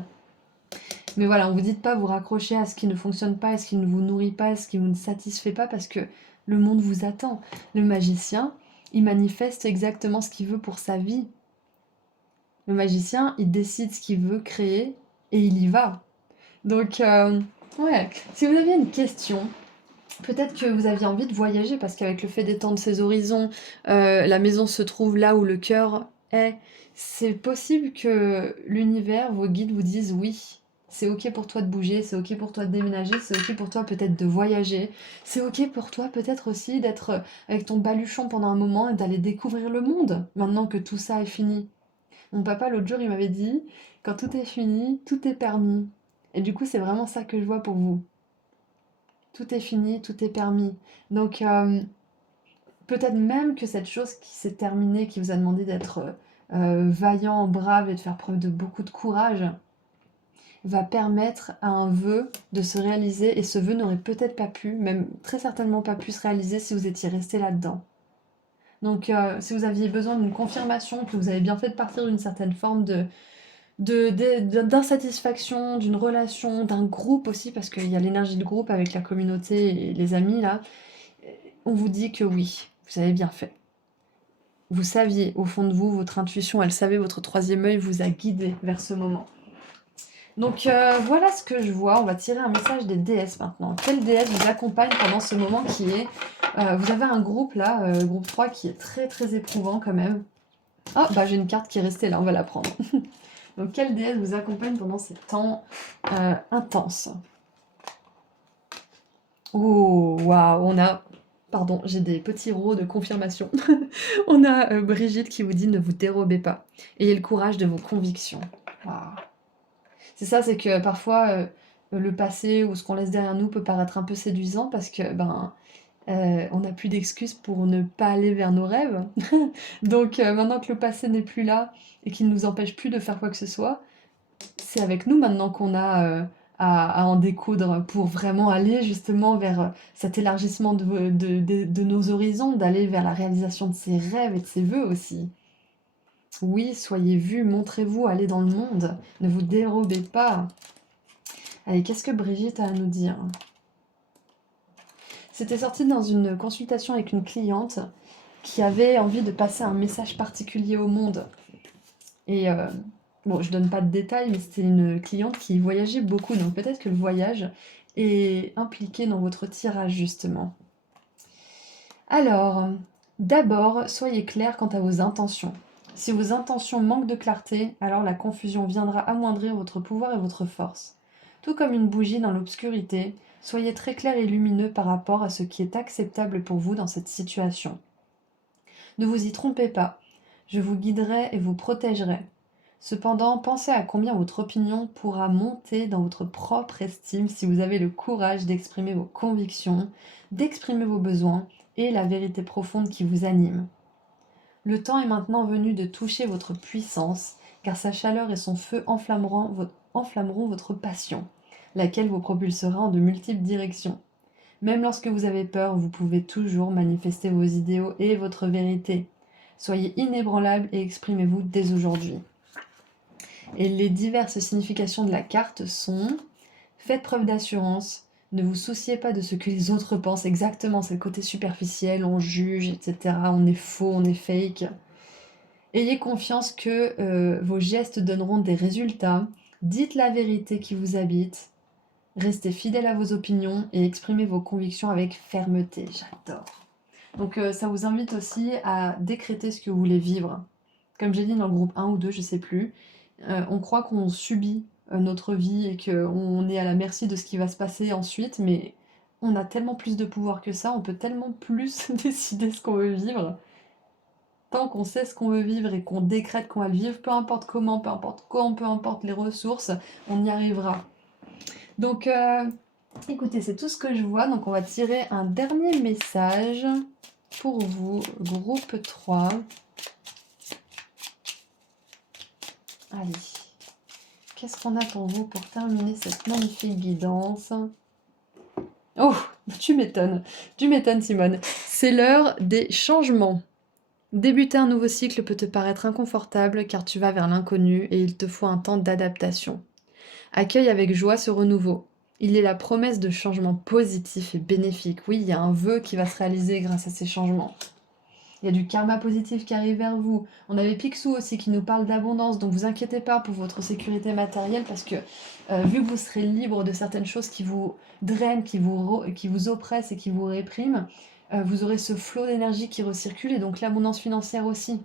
Mais voilà, on vous dit de pas vous raccrocher à ce qui ne fonctionne pas, à ce qui ne vous nourrit pas, à ce qui vous ne satisfait pas, parce que le monde vous attend. Le magicien, il manifeste exactement ce qu'il veut pour sa vie. Le magicien, il décide ce qu'il veut créer et il y va. Donc, ouais, si vous aviez une question, peut-être que vous aviez envie de voyager, parce qu'avec le fait d'étendre ses horizons, la maison se trouve là où le cœur est. C'est possible que l'univers, vos guides vous disent oui. C'est ok pour toi de bouger, c'est ok pour toi de déménager, c'est ok pour toi peut-être de voyager, c'est ok pour toi peut-être aussi d'être avec ton baluchon pendant un moment et d'aller découvrir le monde, maintenant que tout ça est fini. Mon papa l'autre jour il m'avait dit, quand tout est fini, tout est permis. Et du coup c'est vraiment ça que je vois pour vous. Tout est fini, tout est permis. Donc, peut-être même que cette chose qui s'est terminée, qui vous a demandé d'être vaillant, brave et de faire preuve de beaucoup de courage, va permettre à un vœu de se réaliser. Et ce vœu n'aurait peut-être pas pu, même très certainement pas pu se réaliser si vous étiez resté là-dedans. Donc, si vous aviez besoin d'une confirmation que vous avez bien fait de partir d'une certaine forme d'insatisfaction, d'une relation, d'un groupe aussi, parce qu'il y a l'énergie de groupe avec la communauté et les amis, là, on vous dit que oui, vous avez bien fait. Vous saviez, au fond de vous, votre intuition, elle savait, votre troisième œil vous a guidé vers ce moment. Donc voilà ce que je vois. On va tirer un message des déesses maintenant. Quelle déesse vous accompagne pendant ce moment qui est... vous avez un groupe là, groupe 3, qui est très très éprouvant quand même. Oh, bah j'ai une carte qui est restée là, on va la prendre. Donc quelle déesse vous accompagne pendant ces temps intenses? Oh, waouh, on a... Pardon, j'ai des petits rots de confirmation. On a Brigitte qui vous dit ne vous dérobez pas. Ayez le courage de vos convictions. Waouh. C'est ça, c'est que parfois le passé ou ce qu'on laisse derrière nous peut paraître un peu séduisant parce que on n'a plus d'excuses pour ne pas aller vers nos rêves. Donc maintenant que le passé n'est plus là et qu'il ne nous empêche plus de faire quoi que ce soit, c'est avec nous maintenant qu'on a à en découdre pour vraiment aller justement vers cet élargissement de nos horizons, d'aller vers la réalisation de ses rêves et de ses vœux aussi. Oui, soyez vus, montrez-vous, allez dans le monde, ne vous dérobez pas. Allez, qu'est-ce que Brigitte a à nous dire? C'était sorti dans une consultation avec une cliente qui avait envie de passer un message particulier au monde. Et bon, je donne pas de détails, mais c'était une cliente qui voyageait beaucoup, donc peut-être que le voyage est impliqué dans votre tirage justement. Alors, d'abord, soyez clair quant à vos intentions. Si vos intentions manquent de clarté, alors la confusion viendra amoindrir votre pouvoir et votre force. Tout comme une bougie dans l'obscurité, soyez très clair et lumineux par rapport à ce qui est acceptable pour vous dans cette situation. Ne vous y trompez pas, je vous guiderai et vous protégerai. Cependant, pensez à combien votre opinion pourra monter dans votre propre estime si vous avez le courage d'exprimer vos convictions, d'exprimer vos besoins et la vérité profonde qui vous anime. Le temps est maintenant venu de toucher votre puissance, car sa chaleur et son feu enflammeront votre passion, laquelle vous propulsera en de multiples directions. Même lorsque vous avez peur, vous pouvez toujours manifester vos idéaux et votre vérité. Soyez inébranlable et exprimez-vous dès aujourd'hui. Et les diverses significations de la carte sont: faites preuve d'assurance, ne vous souciez pas de ce que les autres pensent. Exactement, c'est le côté superficiel, on juge, etc. On est faux, on est fake. Ayez confiance que vos gestes donneront des résultats. Dites la vérité qui vous habite. Restez fidèle à vos opinions et exprimez vos convictions avec fermeté. J'adore. Donc ça vous invite aussi à décréter ce que vous voulez vivre. Comme j'ai dit dans le groupe 1 ou 2, je sais plus, on croit qu'on subit notre vie et qu'on est à la merci de ce qui va se passer ensuite, mais on a tellement plus de pouvoir que ça, on peut tellement plus décider ce qu'on veut vivre. Tant qu'on sait ce qu'on veut vivre et qu'on décrète qu'on va le vivre, peu importe comment, peu importe quand, peu importe les ressources, on y arrivera. Donc, écoutez, c'est tout ce que je vois. Donc, on va tirer un dernier message pour vous, groupe 3. Allez, qu'est-ce qu'on a pour vous pour terminer cette magnifique guidance? Oh, tu m'étonnes, Simone. C'est l'heure des changements. Débuter un nouveau cycle peut te paraître inconfortable car tu vas vers l'inconnu et il te faut un temps d'adaptation. Accueille avec joie ce renouveau. Il est la promesse de changements positifs et bénéfiques. Oui, il y a un vœu qui va se réaliser grâce à ces changements. Il y a du karma positif qui arrive vers vous. On avait Picsou aussi qui nous parle d'abondance, donc vous inquiétez pas pour votre sécurité matérielle parce que vu que vous serez libre de certaines choses qui vous drainent, qui vous oppressent et qui vous répriment, vous aurez ce flot d'énergie qui recircule et donc l'abondance financière aussi.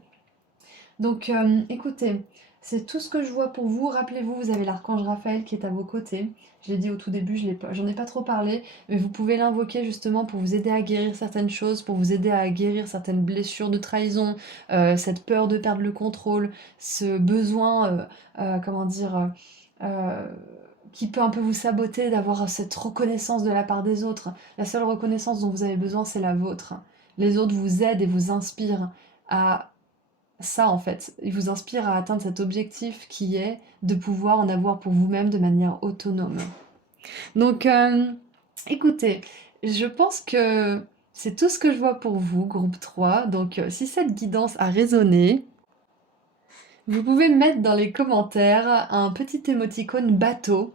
Donc écoutez, c'est tout ce que je vois pour vous. Rappelez-vous, vous avez l'archange Raphaël qui est à vos côtés. Je l'ai dit au tout début, j'en ai pas trop parlé, mais vous pouvez l'invoquer justement pour vous aider à guérir certaines choses, pour vous aider à guérir certaines blessures de trahison, cette peur de perdre le contrôle, ce besoin, comment dire, euh, qui peut un peu vous saboter d'avoir cette reconnaissance de la part des autres. La seule reconnaissance dont vous avez besoin, c'est la vôtre. Les autres vous aident et vous inspirent à ça en fait. Il vous inspire à atteindre cet objectif qui est de pouvoir en avoir pour vous-même de manière autonome. Donc écoutez, je pense que c'est tout ce que je vois pour vous, groupe 3. Donc si cette guidance a résonné, vous pouvez mettre dans les commentaires un petit émoticône bateau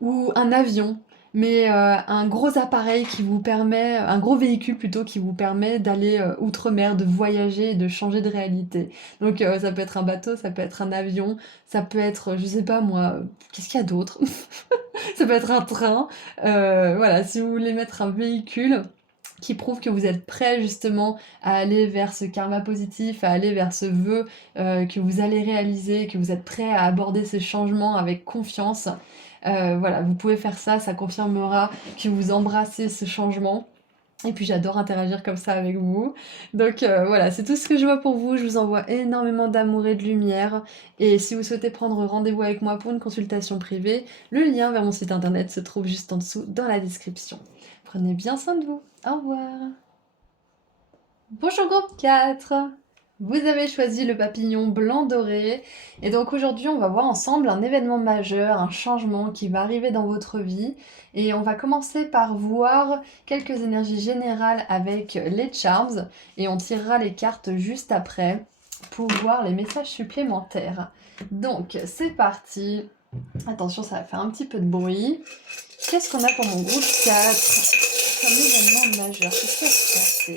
ou un avion, mais un gros appareil qui vous permet, un gros véhicule plutôt qui vous permet d'aller outre-mer, de voyager et de changer de réalité. Donc ça peut être un bateau, ça peut être un avion, ça peut être, je sais pas moi, qu'est-ce qu'il y a d'autre? Ça peut être un train. Voilà, si vous voulez mettre un véhicule qui prouve que vous êtes prêt justement à aller vers ce karma positif, à aller vers ce vœu que vous allez réaliser, que vous êtes prêt à aborder ces changements avec confiance. Voilà, vous pouvez faire ça, ça confirmera que vous embrassez ce changement. Et puis j'adore interagir comme ça avec vous. Donc voilà, c'est tout ce que je vois pour vous. Je vous envoie énormément d'amour et de lumière. Et si vous souhaitez prendre rendez-vous avec moi pour une consultation privée, le lien vers mon site internet se trouve juste en dessous dans la description. Prenez bien soin de vous. Au revoir. Bonjour groupe 4. Vous avez choisi le papillon blanc doré et donc aujourd'hui on va voir ensemble un événement majeur, un changement qui va arriver dans votre vie et on va commencer par voir quelques énergies générales avec les charms et on tirera les cartes juste après pour voir les messages supplémentaires. Donc c'est parti. Attention, ça va faire un petit peu de bruit. Qu'est-ce qu'on a pour mon groupe 4 comme événement majeur? Qu'est-ce qui va se passer?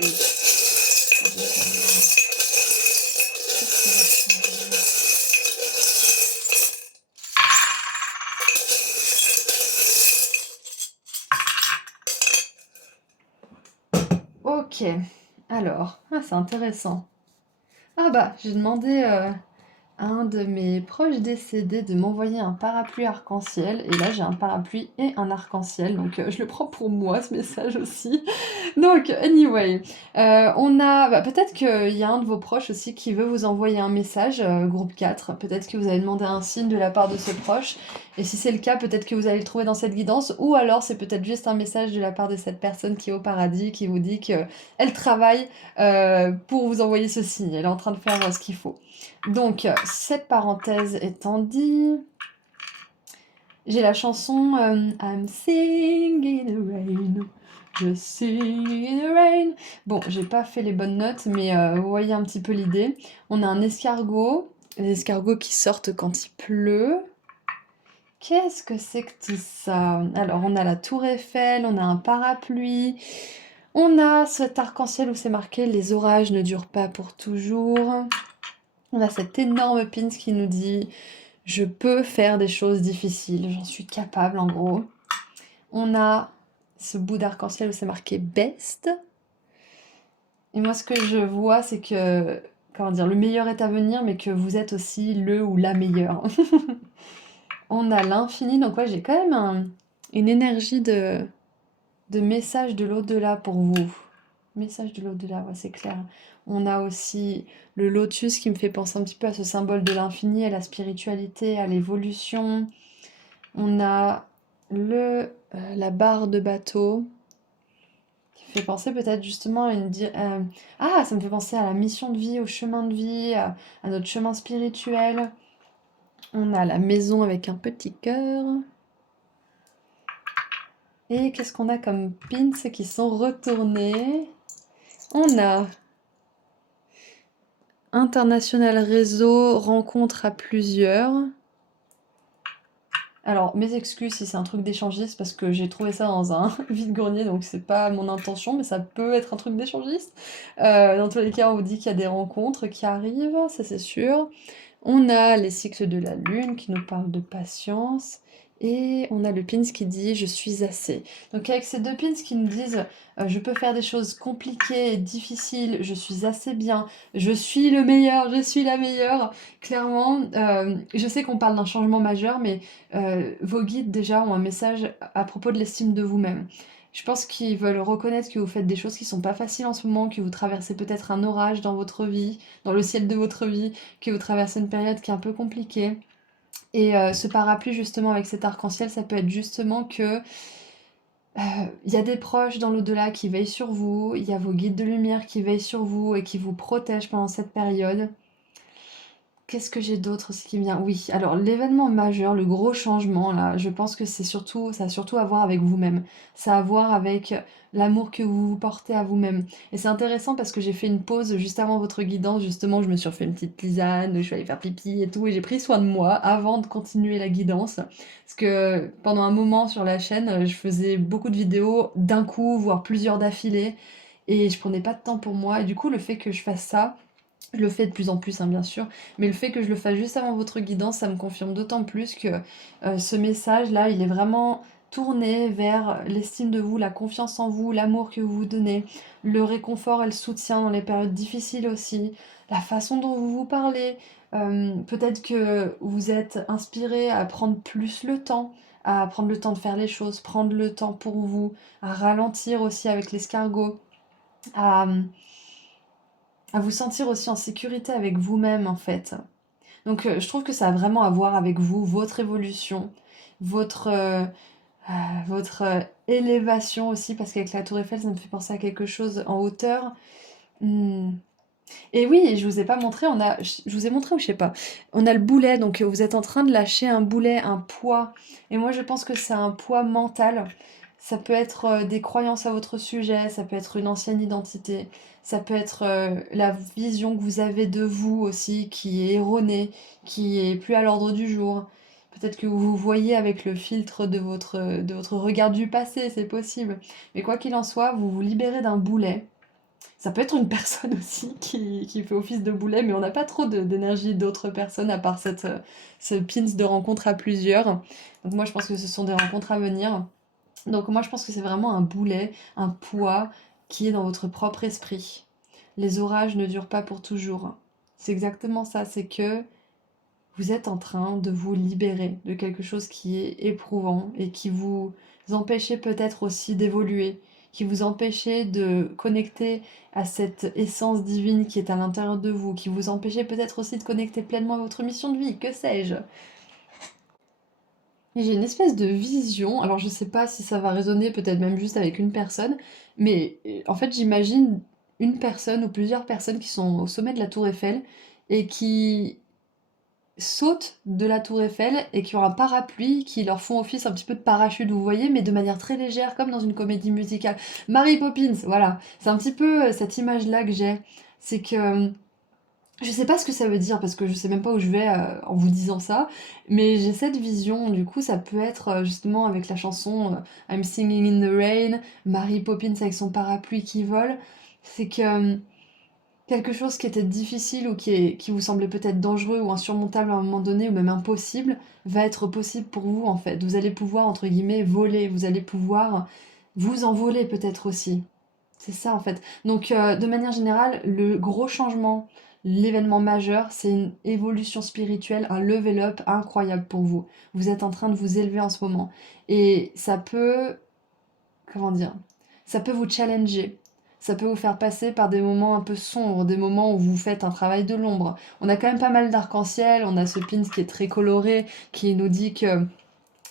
Ok, alors, c'est intéressant. Ah bah, j'ai demandé à un de mes proches décédés de m'envoyer un parapluie arc-en-ciel, et là j'ai un parapluie et un arc-en-ciel, donc je le prends pour moi ce message aussi. Donc, anyway, on a, peut-être qu'il y a un de vos proches aussi qui veut vous envoyer un message, groupe 4. Peut-être que vous avez demandé un signe de la part de ce proche. Et si c'est le cas, peut-être que vous allez le trouver dans cette guidance. Ou alors, c'est peut-être juste un message de la part de cette personne qui est au paradis, qui vous dit qu'elle travaille pour vous envoyer ce signe. Elle est en train de faire ce qu'il faut. Donc, cette parenthèse étant dit, j'ai la chanson I'm singing in the rain. Je sing in the rain. Bon, j'ai pas fait les bonnes notes, mais vous voyez un petit peu l'idée. On a un escargot, les escargots qui sortent quand il pleut. Qu'est-ce que c'est que tout ça? Alors, on a la tour Eiffel, on a un parapluie, on a cet arc-en-ciel où c'est marqué les orages ne durent pas pour toujours. On a cet énorme pin qui nous dit je peux faire des choses difficiles, j'en suis capable en gros. On a ce bout d'arc-en-ciel où c'est marqué Best. Et moi, ce que je vois, c'est que, comment dire, le meilleur est à venir, mais que vous êtes aussi le ou la meilleure. On a l'infini, donc ouais, j'ai quand même une énergie de message de l'au-delà pour vous. Message de l'au-delà, ouais, c'est clair. On a aussi le lotus qui me fait penser un petit peu à ce symbole de l'infini, à la spiritualité, à l'évolution. On a la barre de bateau qui fait penser peut-être justement à ah, ça me fait penser à la mission de vie, au chemin de vie, à notre chemin spirituel. On a la maison avec un petit cœur. Et qu'est-ce qu'on a comme pins qui sont retournés? On a international réseau, rencontre à plusieurs. Alors, mes excuses si c'est un truc d'échangiste, parce que j'ai trouvé ça dans un vide-grenier, donc c'est pas mon intention, mais ça peut être un truc d'échangiste. Dans tous les cas, on vous dit qu'il y a des rencontres qui arrivent, ça c'est sûr. On a les cycles de la lune qui nous parlent de patience. Et on a le pins qui dit je suis assez. Donc avec ces deux pins qui nous disent je peux faire des choses compliquées et difficiles, je suis assez bien, je suis le meilleur, je suis la meilleure. Clairement, je sais qu'on parle d'un changement majeur, mais vos guides déjà ont un message à propos de l'estime de vous-même. Je pense qu'ils veulent reconnaître que vous faites des choses qui sont pas faciles en ce moment, que vous traversez peut-être un orage dans votre vie, dans le ciel de votre vie, que vous traversez une période qui est un peu compliquée. Et ce parapluie, justement, avec cet arc-en-ciel, ça peut être justement que il y a des proches dans l'au-delà qui veillent sur vous, il y a vos guides de lumière qui veillent sur vous et qui vous protègent pendant cette période. Qu'est-ce que j'ai d'autre aussi qui me vient? Oui, alors l'événement majeur, le gros changement là, je pense que ça a surtout à voir avec vous-même. Ça a à voir avec l'amour que vous vous portez à vous-même. Et c'est intéressant parce que j'ai fait une pause juste avant votre guidance, justement, je me suis refait une petite tisane, je suis allée faire pipi et tout, et j'ai pris soin de moi avant de continuer la guidance. Parce que pendant un moment sur la chaîne, je faisais beaucoup de vidéos d'un coup, voire plusieurs d'affilée, et je prenais pas de temps pour moi. Et du coup, le fait que je fasse ça, je le fais de plus en plus, hein, bien sûr, mais le fait que je le fasse juste avant votre guidance, ça me confirme d'autant plus que ce message-là, il est vraiment tourné vers l'estime de vous, la confiance en vous, l'amour que vous vous donnez, le réconfort et le soutien dans les périodes difficiles aussi, la façon dont vous vous parlez. Peut-être que vous êtes inspiré à prendre plus le temps, à prendre le temps de faire les choses, prendre le temps pour vous, à ralentir aussi avec l'escargot, à vous sentir aussi en sécurité avec vous-même en fait. Donc je trouve que ça a vraiment à voir avec vous, votre évolution, votre, élévation aussi, parce qu'avec la tour Eiffel, ça me fait penser à quelque chose en hauteur. Hmm. Et oui, je vous ai pas montré, je vous ai montré ou je sais pas. On a le boulet, donc vous êtes en train de lâcher un boulet, un poids. Et moi je pense que c'est un poids mental. Ça peut être des croyances à votre sujet, ça peut être une ancienne identité, ça peut être la vision que vous avez de vous aussi, qui est erronée, qui est plus à l'ordre du jour. Peut-être que vous vous voyez avec le filtre de votre regard du passé, c'est possible. Mais quoi qu'il en soit, vous vous libérez d'un boulet. Ça peut être une personne aussi qui fait office de boulet, mais on n'a pas trop d'énergie d'autres personnes à part ce pins de rencontre à plusieurs. Donc moi je pense que ce sont des rencontres à venir. Donc moi je pense que c'est vraiment un boulet, un poids qui est dans votre propre esprit. Les orages ne durent pas pour toujours. C'est exactement ça, c'est que vous êtes en train de vous libérer de quelque chose qui est éprouvant et qui vous empêchait peut-être aussi d'évoluer, qui vous empêchait de connecter à cette essence divine qui est à l'intérieur de vous, qui vous empêchait peut-être aussi de connecter pleinement à votre mission de vie, que sais-je. Et j'ai une espèce de vision, alors je sais pas si ça va résonner peut-être même juste avec une personne, mais en fait j'imagine une personne ou plusieurs personnes qui sont au sommet de la tour Eiffel et qui sautent de la tour Eiffel et qui ont un parapluie qui leur font office un petit peu de parachute, vous voyez, mais de manière très légère, comme dans une comédie musicale. Mary Poppins, voilà. C'est un petit peu cette image-là que j'ai. C'est que je sais pas ce que ça veut dire parce que je sais même pas où je vais en vous disant ça, mais j'ai cette vision. Du coup, ça peut être justement avec la chanson I'm Singing in the Rain, Mary Poppins avec son parapluie qui vole. C'est que quelque chose qui était difficile ou qui vous semblait peut-être dangereux ou insurmontable à un moment donné ou même impossible, va être possible pour vous en fait. Vous allez pouvoir, entre guillemets, voler, vous allez pouvoir vous envoler peut-être aussi. C'est ça en fait. Donc de manière générale, le gros changement, l'événement majeur, c'est une évolution spirituelle, un level up incroyable pour vous. Vous êtes en train de vous élever en ce moment. Et ça peut, comment dire, ça peut vous challenger. Ça peut vous faire passer par des moments un peu sombres, des moments où vous faites un travail de l'ombre. On a quand même pas mal d'arc-en-ciel, on a ce pin qui est très coloré, qui nous dit que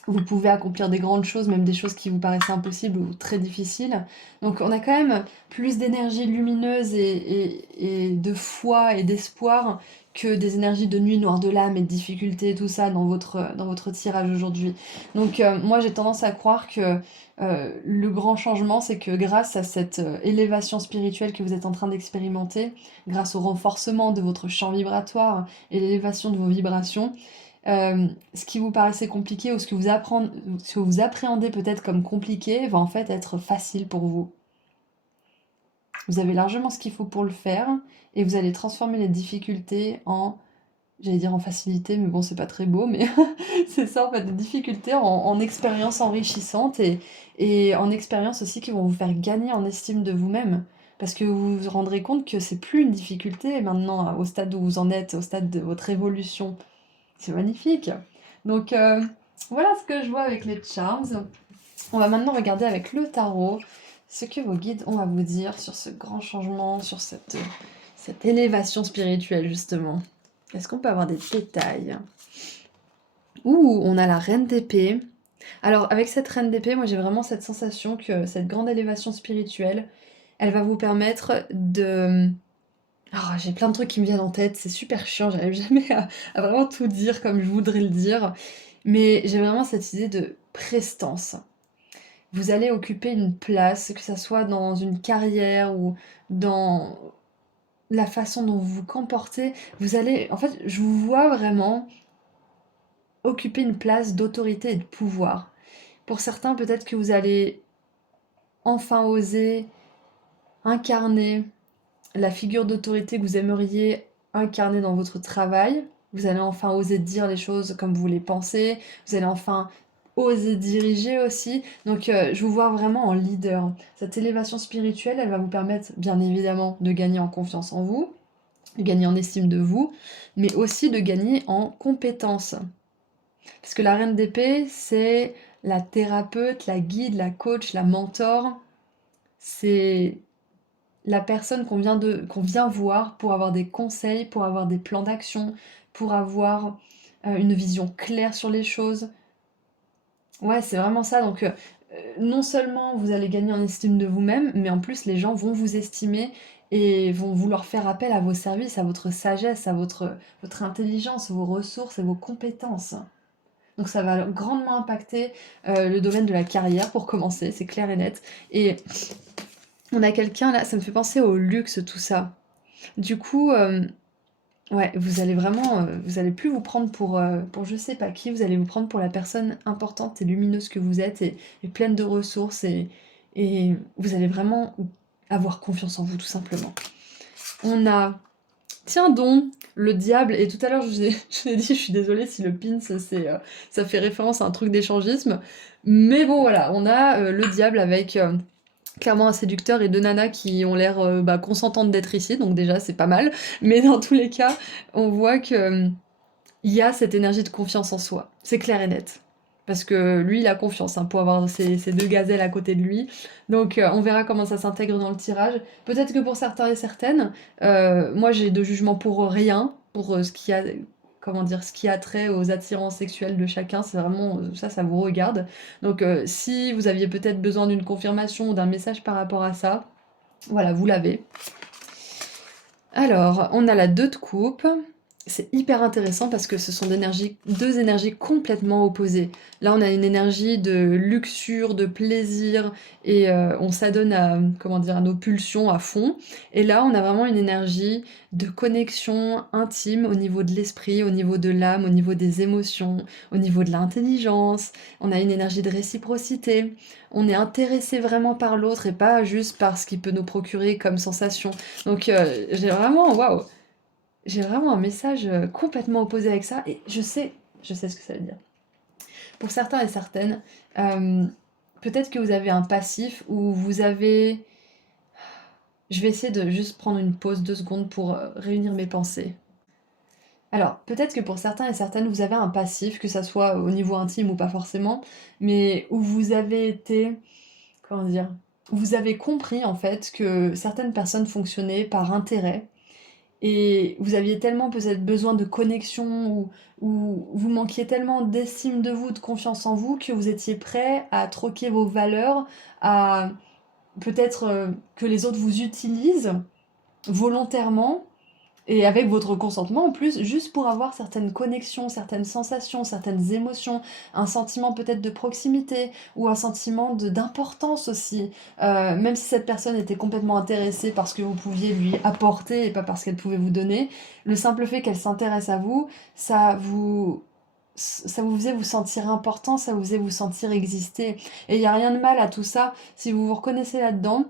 vous pouvez accomplir des grandes choses, même des choses qui vous paraissaient impossibles ou très difficiles. Donc on a quand même plus d'énergie lumineuse et de foi et d'espoir que des énergies de nuit noire de l'âme et de difficulté, tout ça dans votre tirage aujourd'hui. Donc moi j'ai tendance à croire que le grand changement, c'est que grâce à cette élévation spirituelle que vous êtes en train d'expérimenter, grâce au renforcement de votre champ vibratoire et l'élévation de vos vibrations, ce qui vous paraissait compliqué ou ce que vous appréhendez peut-être comme compliqué va en fait être facile pour vous. Vous avez largement ce qu'il faut pour le faire et vous allez transformer les difficultés en, j'allais dire en facilité, mais bon, c'est pas très beau, mais c'est ça en fait, des difficultés en expériences enrichissantes et en expériences aussi qui vont vous faire gagner en estime de vous-même. Parce que vous vous rendrez compte que c'est plus une difficulté maintenant, au stade où vous en êtes, au stade de votre évolution. C'est magnifique. Donc voilà ce que je vois avec les charms. On va maintenant regarder avec le tarot ce que vos guides ont à vous dire sur ce grand changement, sur cette élévation spirituelle justement. Est-ce qu'on peut avoir des détails? Ouh, on a la reine d'épée. Alors avec cette reine d'épée, moi j'ai vraiment cette sensation que cette grande élévation spirituelle, elle va vous permettre de... Ah, j'ai plein de trucs qui me viennent en tête, c'est super chiant, j'arrive jamais à vraiment tout dire comme je voudrais le dire. Mais j'ai vraiment cette idée de prestance. Vous allez occuper une place, que ça soit dans une carrière ou dans la façon dont vous vous comportez. Vous allez, en fait, je vous vois vraiment occuper une place d'autorité et de pouvoir. Pour certains, peut-être que vous allez enfin oser incarner la figure d'autorité que vous aimeriez incarner dans votre travail. Vous allez enfin oser dire les choses comme vous les pensez. Vous allez enfin oser diriger aussi. Donc je vous vois vraiment en leader. Cette élévation spirituelle, elle va vous permettre bien évidemment de gagner en confiance en vous, de gagner en estime de vous, mais aussi de gagner en compétences. Parce que la reine d'épée, c'est la thérapeute, la guide, la coach, la mentor. C'est la personne qu'on vient voir pour avoir des conseils, pour avoir des plans d'action, pour avoir une vision claire sur les choses. Ouais, c'est vraiment ça. Donc, non seulement vous allez gagner en estime de vous-même, mais en plus, les gens vont vous estimer et vont vouloir faire appel à vos services, à votre sagesse, à votre intelligence, vos ressources et vos compétences. Donc ça va grandement impacter le domaine de la carrière pour commencer, c'est clair et net. Et on a quelqu'un là, ça me fait penser au luxe tout ça. Du coup, ouais, vous allez vraiment, vous allez plus vous prendre pour je sais pas qui, vous allez vous prendre pour la personne importante et lumineuse que vous êtes et pleine de ressources et vous allez vraiment avoir confiance en vous tout simplement. On a tiens donc, le diable, et tout à l'heure je vous ai dit, je suis désolée si le pin ça fait référence à un truc d'échangisme, mais bon voilà, on a le diable avec clairement un séducteur et deux nanas qui ont l'air consentantes d'être ici, donc déjà c'est pas mal. Mais dans tous les cas, on voit que il y a cette énergie de confiance en soi. C'est clair et net. Parce que lui, il a confiance pour avoir ces deux gazelles à côté de lui. Donc on verra comment ça s'intègre dans le tirage. Peut-être que pour certains et certaines, moi j'ai de jugement pour rien, pour ce qui a comment dire, ce qui a trait aux attirances sexuelles de chacun, c'est vraiment ça vous regarde. Donc si vous aviez peut-être besoin d'une confirmation ou d'un message par rapport à ça, voilà, vous l'avez. Alors, on a la 2 de coupe, c'est hyper intéressant parce que ce sont deux énergies complètement opposées. Là, on a une énergie de luxure, de plaisir et on s'adonne à, comment dire, à nos pulsions à fond. Et là, on a vraiment une énergie de connexion intime au niveau de l'esprit, au niveau de l'âme, au niveau des émotions, au niveau de l'intelligence. On a une énergie de réciprocité. On est intéressé vraiment par l'autre et pas juste par ce qu'il peut nous procurer comme sensation. Donc, waouh! J'ai vraiment un message complètement opposé avec ça et je sais ce que ça veut dire. Pour certains et certaines, euh, peut-être que vous avez un passif où vous avez... Je vais essayer de juste prendre une pause 2 secondes pour réunir mes pensées. Alors, peut-être que pour certains et certaines, vous avez un passif, que ça soit au niveau intime ou pas forcément, mais où vous avez été, comment dire, où vous avez compris en fait que certaines personnes fonctionnaient par intérêt. Et vous aviez tellement peut-être besoin de connexion ou vous manquiez tellement d'estime de vous, de confiance en vous, que vous étiez prêt à troquer vos valeurs, à peut-être que les autres vous utilisent volontairement et avec votre consentement en plus, juste pour avoir certaines connexions, certaines sensations, certaines émotions, un sentiment peut-être de proximité ou un sentiment d'importance aussi. Même si cette personne était complètement intéressée parce que vous pouviez lui apporter et pas parce qu'elle pouvait vous donner, le simple fait qu'elle s'intéresse à vous, ça vous faisait vous sentir important, ça vous faisait vous sentir exister. Et il n'y a rien de mal à tout ça. Si vous vous reconnaissez là-dedans,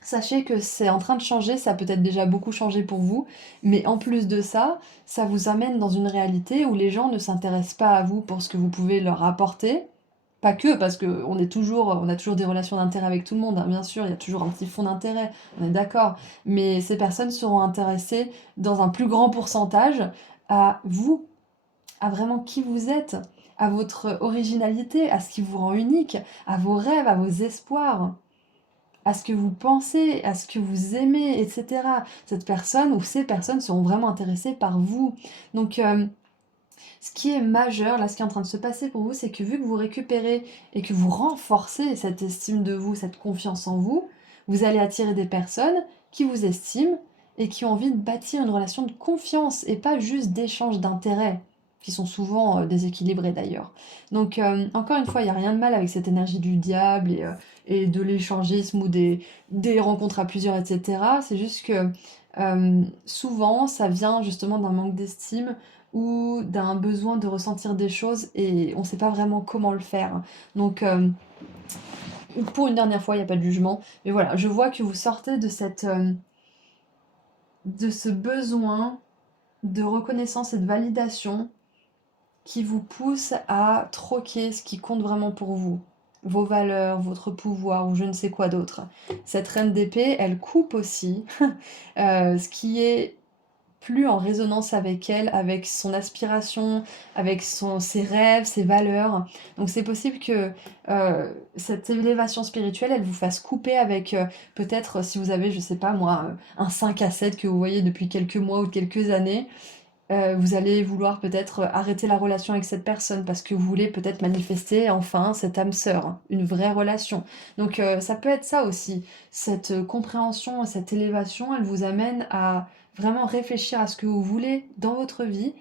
sachez que c'est en train de changer, ça a peut-être déjà beaucoup changé pour vous, mais en plus de ça, ça vous amène dans une réalité où les gens ne s'intéressent pas à vous pour ce que vous pouvez leur apporter. Pas que, parce on a toujours des relations d'intérêt avec tout le monde, hein, bien sûr, il y a toujours un petit fond d'intérêt, on est d'accord. Mais ces personnes seront intéressées dans un plus grand pourcentage à vous, à vraiment qui vous êtes, à votre originalité, à ce qui vous rend unique, à vos rêves, à vos espoirs, à ce que vous pensez, à ce que vous aimez, etc. Cette personne ou ces personnes seront vraiment intéressées par vous. Donc, ce qui est majeur, là, ce qui est en train de se passer pour vous, c'est que vu que vous récupérez et que vous renforcez cette estime de vous, cette confiance en vous, vous allez attirer des personnes qui vous estiment et qui ont envie de bâtir une relation de confiance et pas juste d'échange d'intérêts, qui sont souvent déséquilibrés d'ailleurs. Donc, encore une fois, il n'y a rien de mal avec cette énergie du diable et de l'échangisme ou des rencontres à plusieurs, etc. C'est juste que souvent, ça vient justement d'un manque d'estime ou d'un besoin de ressentir des choses et on ne sait pas vraiment comment le faire. Donc, pour une dernière fois, il n'y a pas de jugement. Mais voilà, je vois que vous sortez de ce besoin de reconnaissance et de validation qui vous pousse à troquer ce qui compte vraiment pour vous. Vos valeurs, votre pouvoir ou je ne sais quoi d'autre. Cette reine d'épée, elle coupe aussi ce qui est plus en résonance avec elle, avec son aspiration, avec ses rêves, ses valeurs. Donc c'est possible que cette élévation spirituelle, elle vous fasse couper avec peut-être si vous avez, je sais pas moi, un 5 à 7 que vous voyez depuis quelques mois ou quelques années, vous allez vouloir peut-être arrêter la relation avec cette personne parce que vous voulez peut-être manifester enfin cette âme sœur, hein, une vraie relation. Donc ça peut être ça aussi. Cette compréhension, cette élévation, elle vous amène à vraiment réfléchir à ce que vous voulez dans votre vie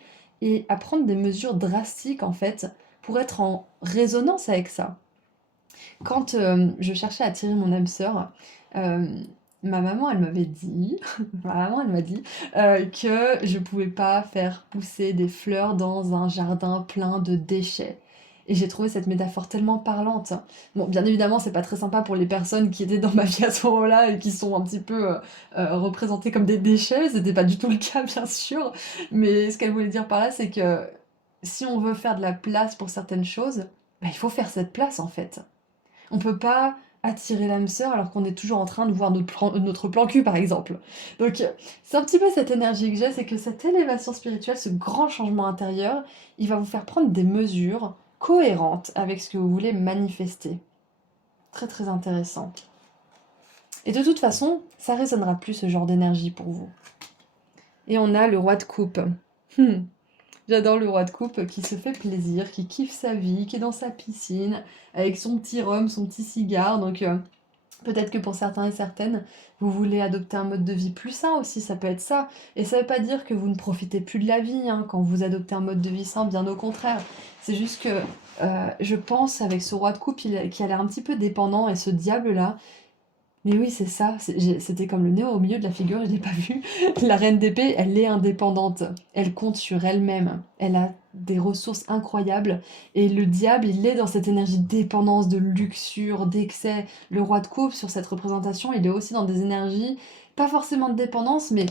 et à prendre des mesures drastiques en fait pour être en résonance avec ça. Quand je cherchais à attirer mon âme sœur, euh, ma maman, elle m'avait dit, ma maman, elle m'a dit que je pouvais pas faire pousser des fleurs dans un jardin plein de déchets. Et j'ai trouvé cette métaphore tellement parlante. Bon, bien évidemment, c'est pas très sympa pour les personnes qui étaient dans ma vie à ce moment-là et qui sont un petit peu représentées comme des déchets. C'était pas du tout le cas, bien sûr. Mais ce qu'elle voulait dire par là, c'est que si on veut faire de la place pour certaines choses, bah, il faut faire cette place en fait. On peut pas attirer l'âme sœur alors qu'on est toujours en train de voir notre plan cul, par exemple. Donc, c'est un petit peu cette énergie que j'ai, c'est que cette élévation spirituelle, ce grand changement intérieur, il va vous faire prendre des mesures cohérentes avec ce que vous voulez manifester. Très très intéressant. Et de toute façon, ça résonnera plus ce genre d'énergie pour vous. Et on a le roi de coupe. J'adore le roi de coupe qui se fait plaisir, qui kiffe sa vie, qui est dans sa piscine, avec son petit rhum, son petit cigare. Donc Peut-être que pour certains et certaines, vous voulez adopter un mode de vie plus sain aussi, ça peut être ça. Et ça veut pas dire que vous ne profitez plus de la vie, hein, quand vous adoptez un mode de vie sain, bien au contraire. C'est juste que je pense avec ce roi de coupe qui a l'air un petit peu dépendant et ce diable-là, mais oui, c'est ça, c'était comme le nez au milieu de la figure, je l'ai pas vu. La reine d'épée, elle est indépendante, elle compte sur elle-même, elle a des ressources incroyables, et le diable, il est dans cette énergie de dépendance, de luxure, d'excès. Le roi de coupe, sur cette représentation, il est aussi dans des énergies, pas forcément de dépendance, mais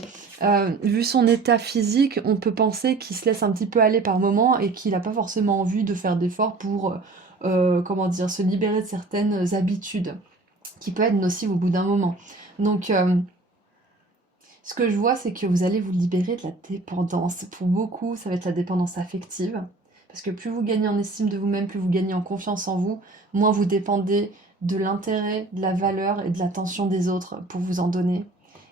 vu son état physique, on peut penser qu'il se laisse un petit peu aller par moment et qu'il n'a pas forcément envie de faire d'efforts pour, comment dire, se libérer de certaines habitudes qui peut être nocive au bout d'un moment. Donc, ce que je vois, c'est que vous allez vous libérer de la dépendance. Pour beaucoup, ça va être la dépendance affective. Parce que plus vous gagnez en estime de vous-même, plus vous gagnez en confiance en vous, moins vous dépendez de l'intérêt, de la valeur et de l'attention des autres pour vous en donner.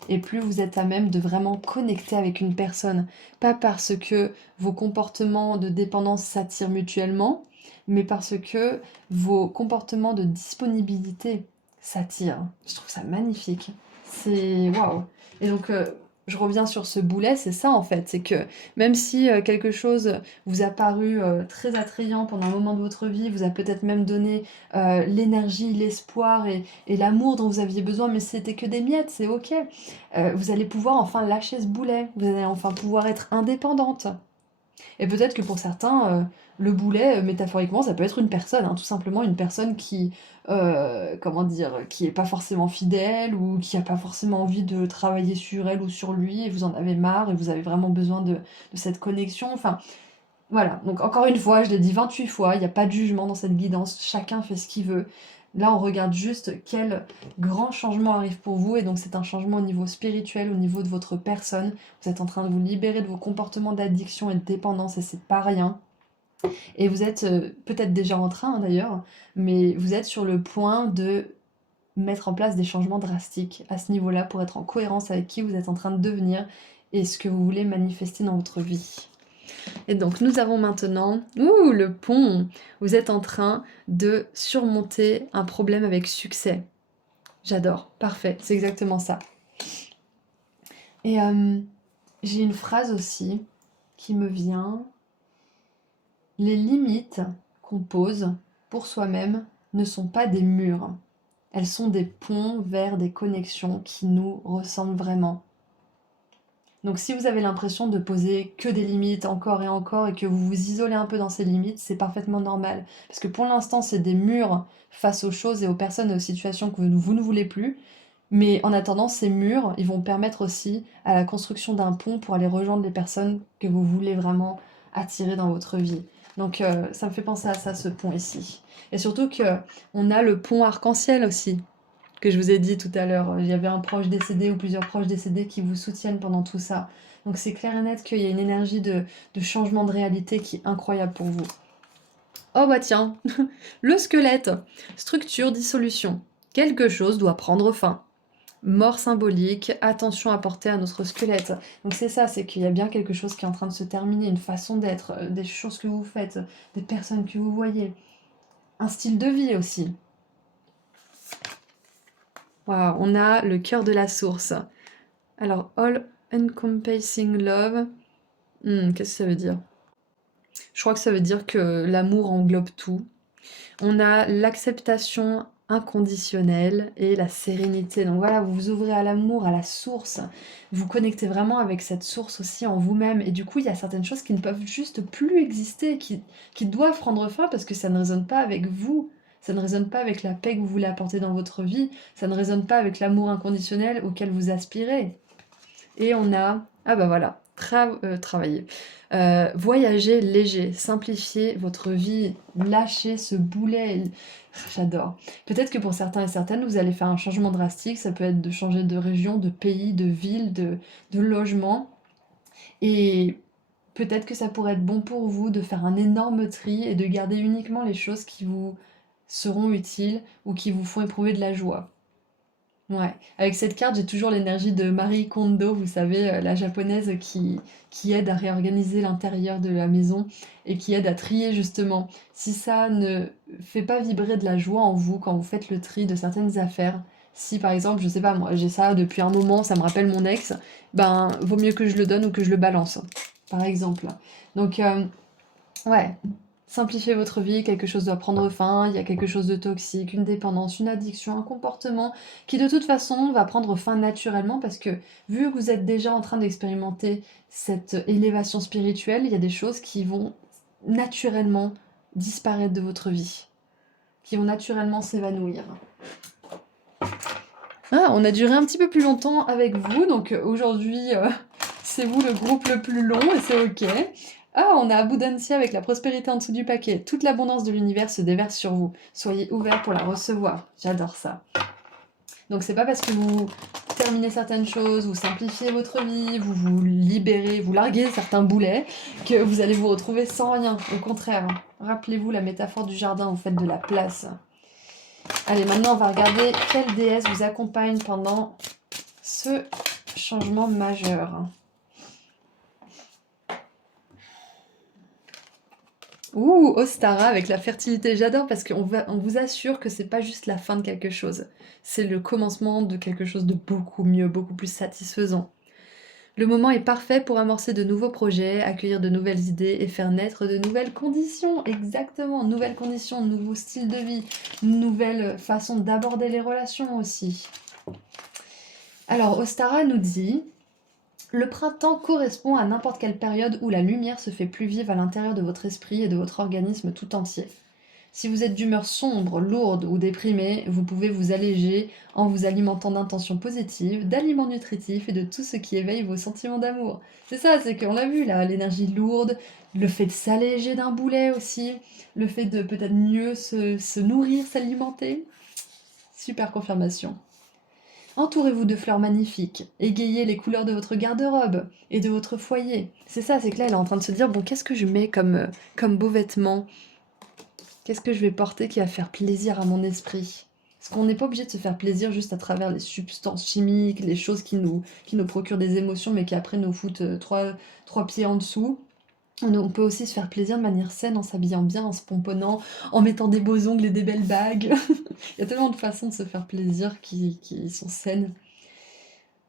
Et plus vous êtes à même de vraiment connecter avec une personne. Pas parce que vos comportements de dépendance s'attirent mutuellement, mais parce que vos comportements de disponibilité s'attirent. Je trouve ça magnifique. C'est waouh. Et donc, je reviens sur ce boulet, c'est ça en fait, c'est que même si quelque chose vous a paru très attrayant pendant un moment de votre vie, vous a peut-être même donné l'énergie, l'espoir et l'amour dont vous aviez besoin, mais c'était que des miettes, c'est ok. Vous allez pouvoir enfin lâcher ce boulet, vous allez enfin pouvoir être indépendante. Et peut-être que pour certains, le boulet, métaphoriquement, ça peut être une personne, hein, tout simplement une personne qui, comment dire, qui est pas forcément fidèle ou qui a pas forcément envie de travailler sur elle ou sur lui et vous en avez marre et vous avez vraiment besoin de cette connexion. Enfin, voilà. Donc encore une fois, je l'ai dit 28 fois, il n'y a pas de jugement dans cette guidance, chacun fait ce qu'il veut. Là, on regarde juste quel grand changement arrive pour vous, et donc c'est un changement au niveau spirituel, au niveau de votre personne. Vous êtes en train de vous libérer de vos comportements d'addiction et de dépendance, et c'est pas rien. Et vous êtes peut-être déjà en train, hein, d'ailleurs, mais vous êtes sur le point de mettre en place des changements drastiques à ce niveau-là pour être en cohérence avec qui vous êtes en train de devenir et ce que vous voulez manifester dans votre vie. Et donc nous avons maintenant, le pont. Vous êtes en train de surmonter un problème avec succès. J'adore, parfait, c'est exactement ça. Et j'ai une phrase aussi qui me vient. Les limites qu'on pose pour soi-même ne sont pas des murs. Elles sont des ponts vers des connexions qui nous ressemblent vraiment. Donc si vous avez l'impression de poser que des limites encore et que vous vous isolez un peu dans ces limites, c'est parfaitement normal. Parce que pour l'instant, c'est des murs face aux choses et aux personnes et aux situations que vous ne voulez plus. Mais en attendant, ces murs, ils vont permettre aussi à la construction d'un pont pour aller rejoindre les personnes que vous voulez vraiment attirer dans votre vie. Donc ça me fait penser à ça, ce pont ici. Et surtout que on a le pont arc-en-ciel aussi que je vous ai dit tout à l'heure. Il y avait un proche décédé ou plusieurs proches décédés qui vous soutiennent pendant tout ça. Donc c'est clair et net qu'il y a une énergie de changement de réalité qui est incroyable pour vous. Oh bah tiens, le squelette. Structure, dissolution. Quelque chose doit prendre fin. Mort symbolique, attention à porter à notre squelette. Donc c'est ça, c'est qu'il y a bien quelque chose qui est en train de se terminer, une façon d'être, des choses que vous faites, des personnes que vous voyez. Un style de vie aussi. Wow, on a le cœur de la source. Alors, all encompassing love, qu'est-ce que ça veut dire? Je crois que ça veut dire que l'amour englobe tout. On a l'acceptation inconditionnelle et la sérénité. Donc voilà, vous vous ouvrez à l'amour, à la source. Vous connectez vraiment avec cette source aussi en vous-même. Et du coup, il y a certaines choses qui ne peuvent juste plus exister, qui doivent prendre fin parce que ça ne résonne pas avec vous. Ça ne résonne pas avec la paix que vous voulez apporter dans votre vie. Ça ne résonne pas avec l'amour inconditionnel auquel vous aspirez. Et on a, ah bah voilà, travailler. Voyager léger, simplifier votre vie, lâcher ce boulet. J'adore. Peut-être que pour certains et certaines, vous allez faire un changement drastique. Ça peut être de changer de région, de pays, de ville, de logement. Et peut-être que ça pourrait être bon pour vous de faire un énorme tri et de garder uniquement les choses qui vous seront utiles ou qui vous font éprouver de la joie. Ouais, avec cette carte, j'ai toujours l'énergie de Marie Kondo, vous savez, la japonaise qui aide à réorganiser l'intérieur de la maison et qui aide à trier justement. Si ça ne fait pas vibrer de la joie en vous quand vous faites le tri de certaines affaires, Si par exemple, je sais pas moi, j'ai ça depuis un moment, ça me rappelle mon ex, ben vaut mieux que je le donne ou que je le balance, par exemple. Donc ouais, simplifiez votre vie, quelque chose doit prendre fin, il y a quelque chose de toxique, une dépendance, une addiction, un comportement qui de toute façon va prendre fin naturellement parce que vu que vous êtes déjà en train d'expérimenter cette élévation spirituelle, il y a des choses qui vont naturellement disparaître de votre vie, qui vont naturellement s'évanouir. Ah, on a duré un petit peu plus longtemps avec vous, donc aujourd'hui, c'est vous le groupe le plus long et c'est ok. Ah, on a Abundancia avec la prospérité en dessous du paquet. Toute l'abondance de l'univers se déverse sur vous. Soyez ouverts pour la recevoir. J'adore ça. Donc c'est pas parce que vous terminez certaines choses, vous simplifiez votre vie, vous vous libérez, vous larguez certains boulets, que vous allez vous retrouver sans rien. Au contraire, rappelez-vous la métaphore du jardin, vous faites de la place. Allez, maintenant on va regarder quelle déesse vous accompagne pendant ce changement majeur. Ouh, Ostara avec la fertilité, j'adore parce on vous assure que c'est pas juste la fin de quelque chose, c'est le commencement de quelque chose de beaucoup mieux, beaucoup plus satisfaisant. Le moment est parfait pour amorcer de nouveaux projets, accueillir de nouvelles idées et faire naître de nouvelles conditions. Exactement, nouvelles conditions, nouveaux styles de vie, nouvelles façons d'aborder les relations aussi. Alors, Ostara nous dit: le printemps correspond à n'importe quelle période où la lumière se fait plus vive à l'intérieur de votre esprit et de votre organisme tout entier. Si vous êtes d'humeur sombre, lourde ou déprimée, vous pouvez vous alléger en vous alimentant d'intentions positives, d'aliments nutritifs et de tout ce qui éveille vos sentiments d'amour. C'est ça, c'est qu'on l'a vu là, l'énergie lourde, le fait de s'alléger d'un boulet aussi, le fait de peut-être mieux se nourrir, s'alimenter. Super confirmation. Entourez-vous de fleurs magnifiques, égayez les couleurs de votre garde-robe et de votre foyer. C'est ça, c'est que là, elle est en train de se dire, bon, qu'est-ce que je mets comme beau vêtement? Qu'est-ce que je vais porter qui va faire plaisir à mon esprit? Parce qu'on n'est pas obligé de se faire plaisir juste à travers les substances chimiques, les choses qui nous procurent des émotions, mais qui après nous foutent trois pieds en dessous. On peut aussi se faire plaisir de manière saine en s'habillant bien, en se pomponnant, en mettant des beaux ongles et des belles bagues. Il y a tellement de façons de se faire plaisir qui sont saines.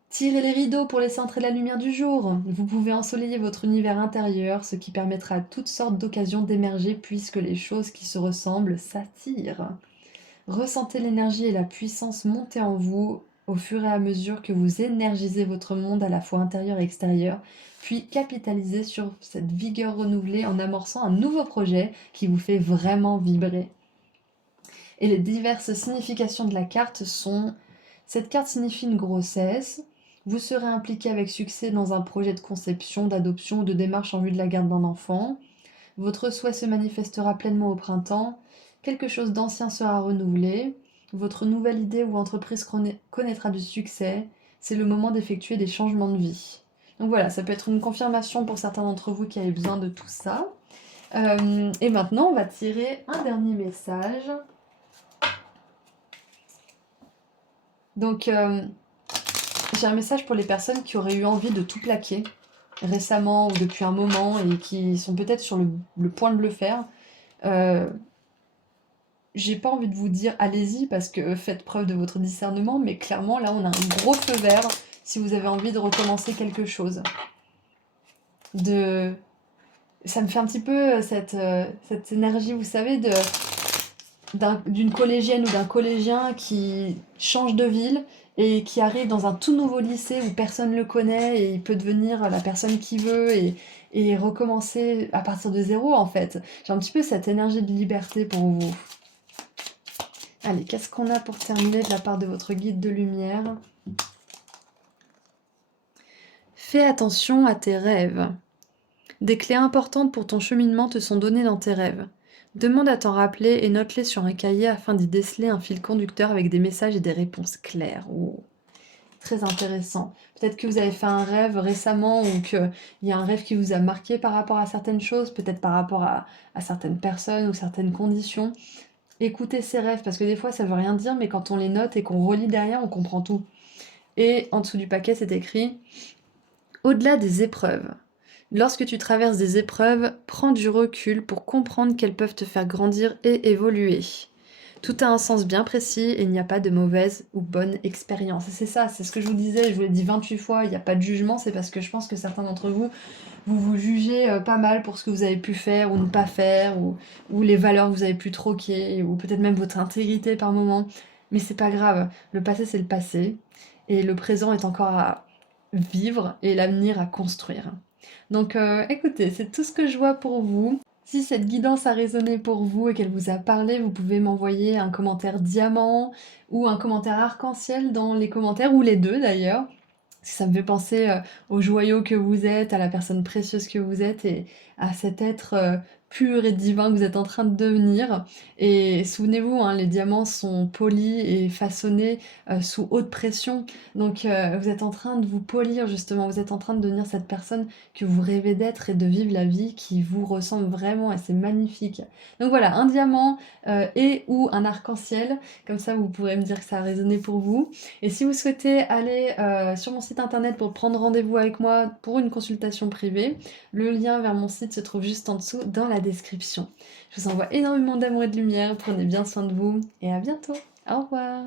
Tirez les rideaux pour laisser entrer la lumière du jour. Vous pouvez ensoleiller votre univers intérieur, ce qui permettra à toutes sortes d'occasions d'émerger puisque les choses qui se ressemblent s'attirent. Ressentez l'énergie et la puissance monter en vous au fur et à mesure que vous énergisez votre monde à la fois intérieur et extérieur, puis capitalisez sur cette vigueur renouvelée en amorçant un nouveau projet qui vous fait vraiment vibrer. Et les diverses significations de la carte sont: cette carte signifie une grossesse, vous serez impliqué avec succès dans un projet de conception, d'adoption ou de démarche en vue de la garde d'un enfant, votre souhait se manifestera pleinement au printemps, quelque chose d'ancien sera renouvelé, votre nouvelle idée ou entreprise connaîtra du succès, c'est le moment d'effectuer des changements de vie. Donc voilà, ça peut être une confirmation pour certains d'entre vous qui avaient besoin de tout ça. Et maintenant, on va tirer un dernier message. Donc, j'ai un message pour les personnes qui auraient eu envie de tout plaquer récemment ou depuis un moment et qui sont peut-être sur le point de le faire. Euh, j'ai pas envie de vous dire allez-y parce que faites preuve de votre discernement, mais clairement là on a un gros feu vert si vous avez envie de recommencer quelque chose. Ça me fait un petit peu cette énergie, vous savez, d'une collégienne ou d'un collégien qui change de ville et qui arrive dans un tout nouveau lycée où personne ne le connaît et il peut devenir la personne qu'il veut et recommencer à partir de zéro en fait. J'ai un petit peu cette énergie de liberté pour vous. Allez, qu'est-ce qu'on a pour terminer de la part de votre guide de lumière? Fais attention à tes rêves. Des clés importantes pour ton cheminement te sont données dans tes rêves. Demande à t'en rappeler et note-les sur un cahier afin d'y déceler un fil conducteur avec des messages et des réponses claires. Oh, très intéressant. Peut-être que vous avez fait un rêve récemment ou qu'il y a un rêve qui vous a marqué par rapport à certaines choses, peut-être par rapport à certaines personnes ou certaines conditions. Écoutez ces rêves, parce que des fois ça veut rien dire, mais quand on les note et qu'on relit derrière, on comprend tout. Et en dessous du paquet, c'est écrit: au-delà des épreuves. Lorsque tu traverses des épreuves, prends du recul pour comprendre qu'elles peuvent te faire grandir et évoluer. Tout a un sens bien précis et il n'y a pas de mauvaise ou bonne expérience. Et c'est ça, c'est ce que je vous disais, je vous l'ai dit 28 fois, il n'y a pas de jugement, c'est parce que je pense que certains d'entre vous, vous vous jugez pas mal pour ce que vous avez pu faire ou ne pas faire, ou les valeurs que vous avez pu troquer, ou peut-être même votre intégrité par moment. Mais c'est pas grave, le passé c'est le passé, et le présent est encore à vivre et l'avenir à construire. Donc écoutez, c'est tout ce que je vois pour vous. Si cette guidance a résonné pour vous et qu'elle vous a parlé, vous pouvez m'envoyer un commentaire diamant ou un commentaire arc-en-ciel dans les commentaires, ou les deux d'ailleurs. Ça me fait penser au joyau que vous êtes, à la personne précieuse que vous êtes et à cet être pur et divin que vous êtes en train de devenir. Et souvenez-vous, hein, les diamants sont polis et façonnés sous haute pression. Donc vous êtes en train de vous polir justement, vous êtes en train de devenir cette personne que vous rêvez d'être et de vivre la vie qui vous ressemble vraiment et c'est magnifique. Donc voilà, un diamant et ou un arc-en-ciel, comme ça vous pourrez me dire que ça a résonné pour vous. Et si vous souhaitez aller sur mon site internet pour prendre rendez-vous avec moi pour une consultation privée, le lien vers mon site se trouve juste en dessous dans la description. Je vous envoie énormément d'amour et de lumière, prenez bien soin de vous et à bientôt. Au revoir.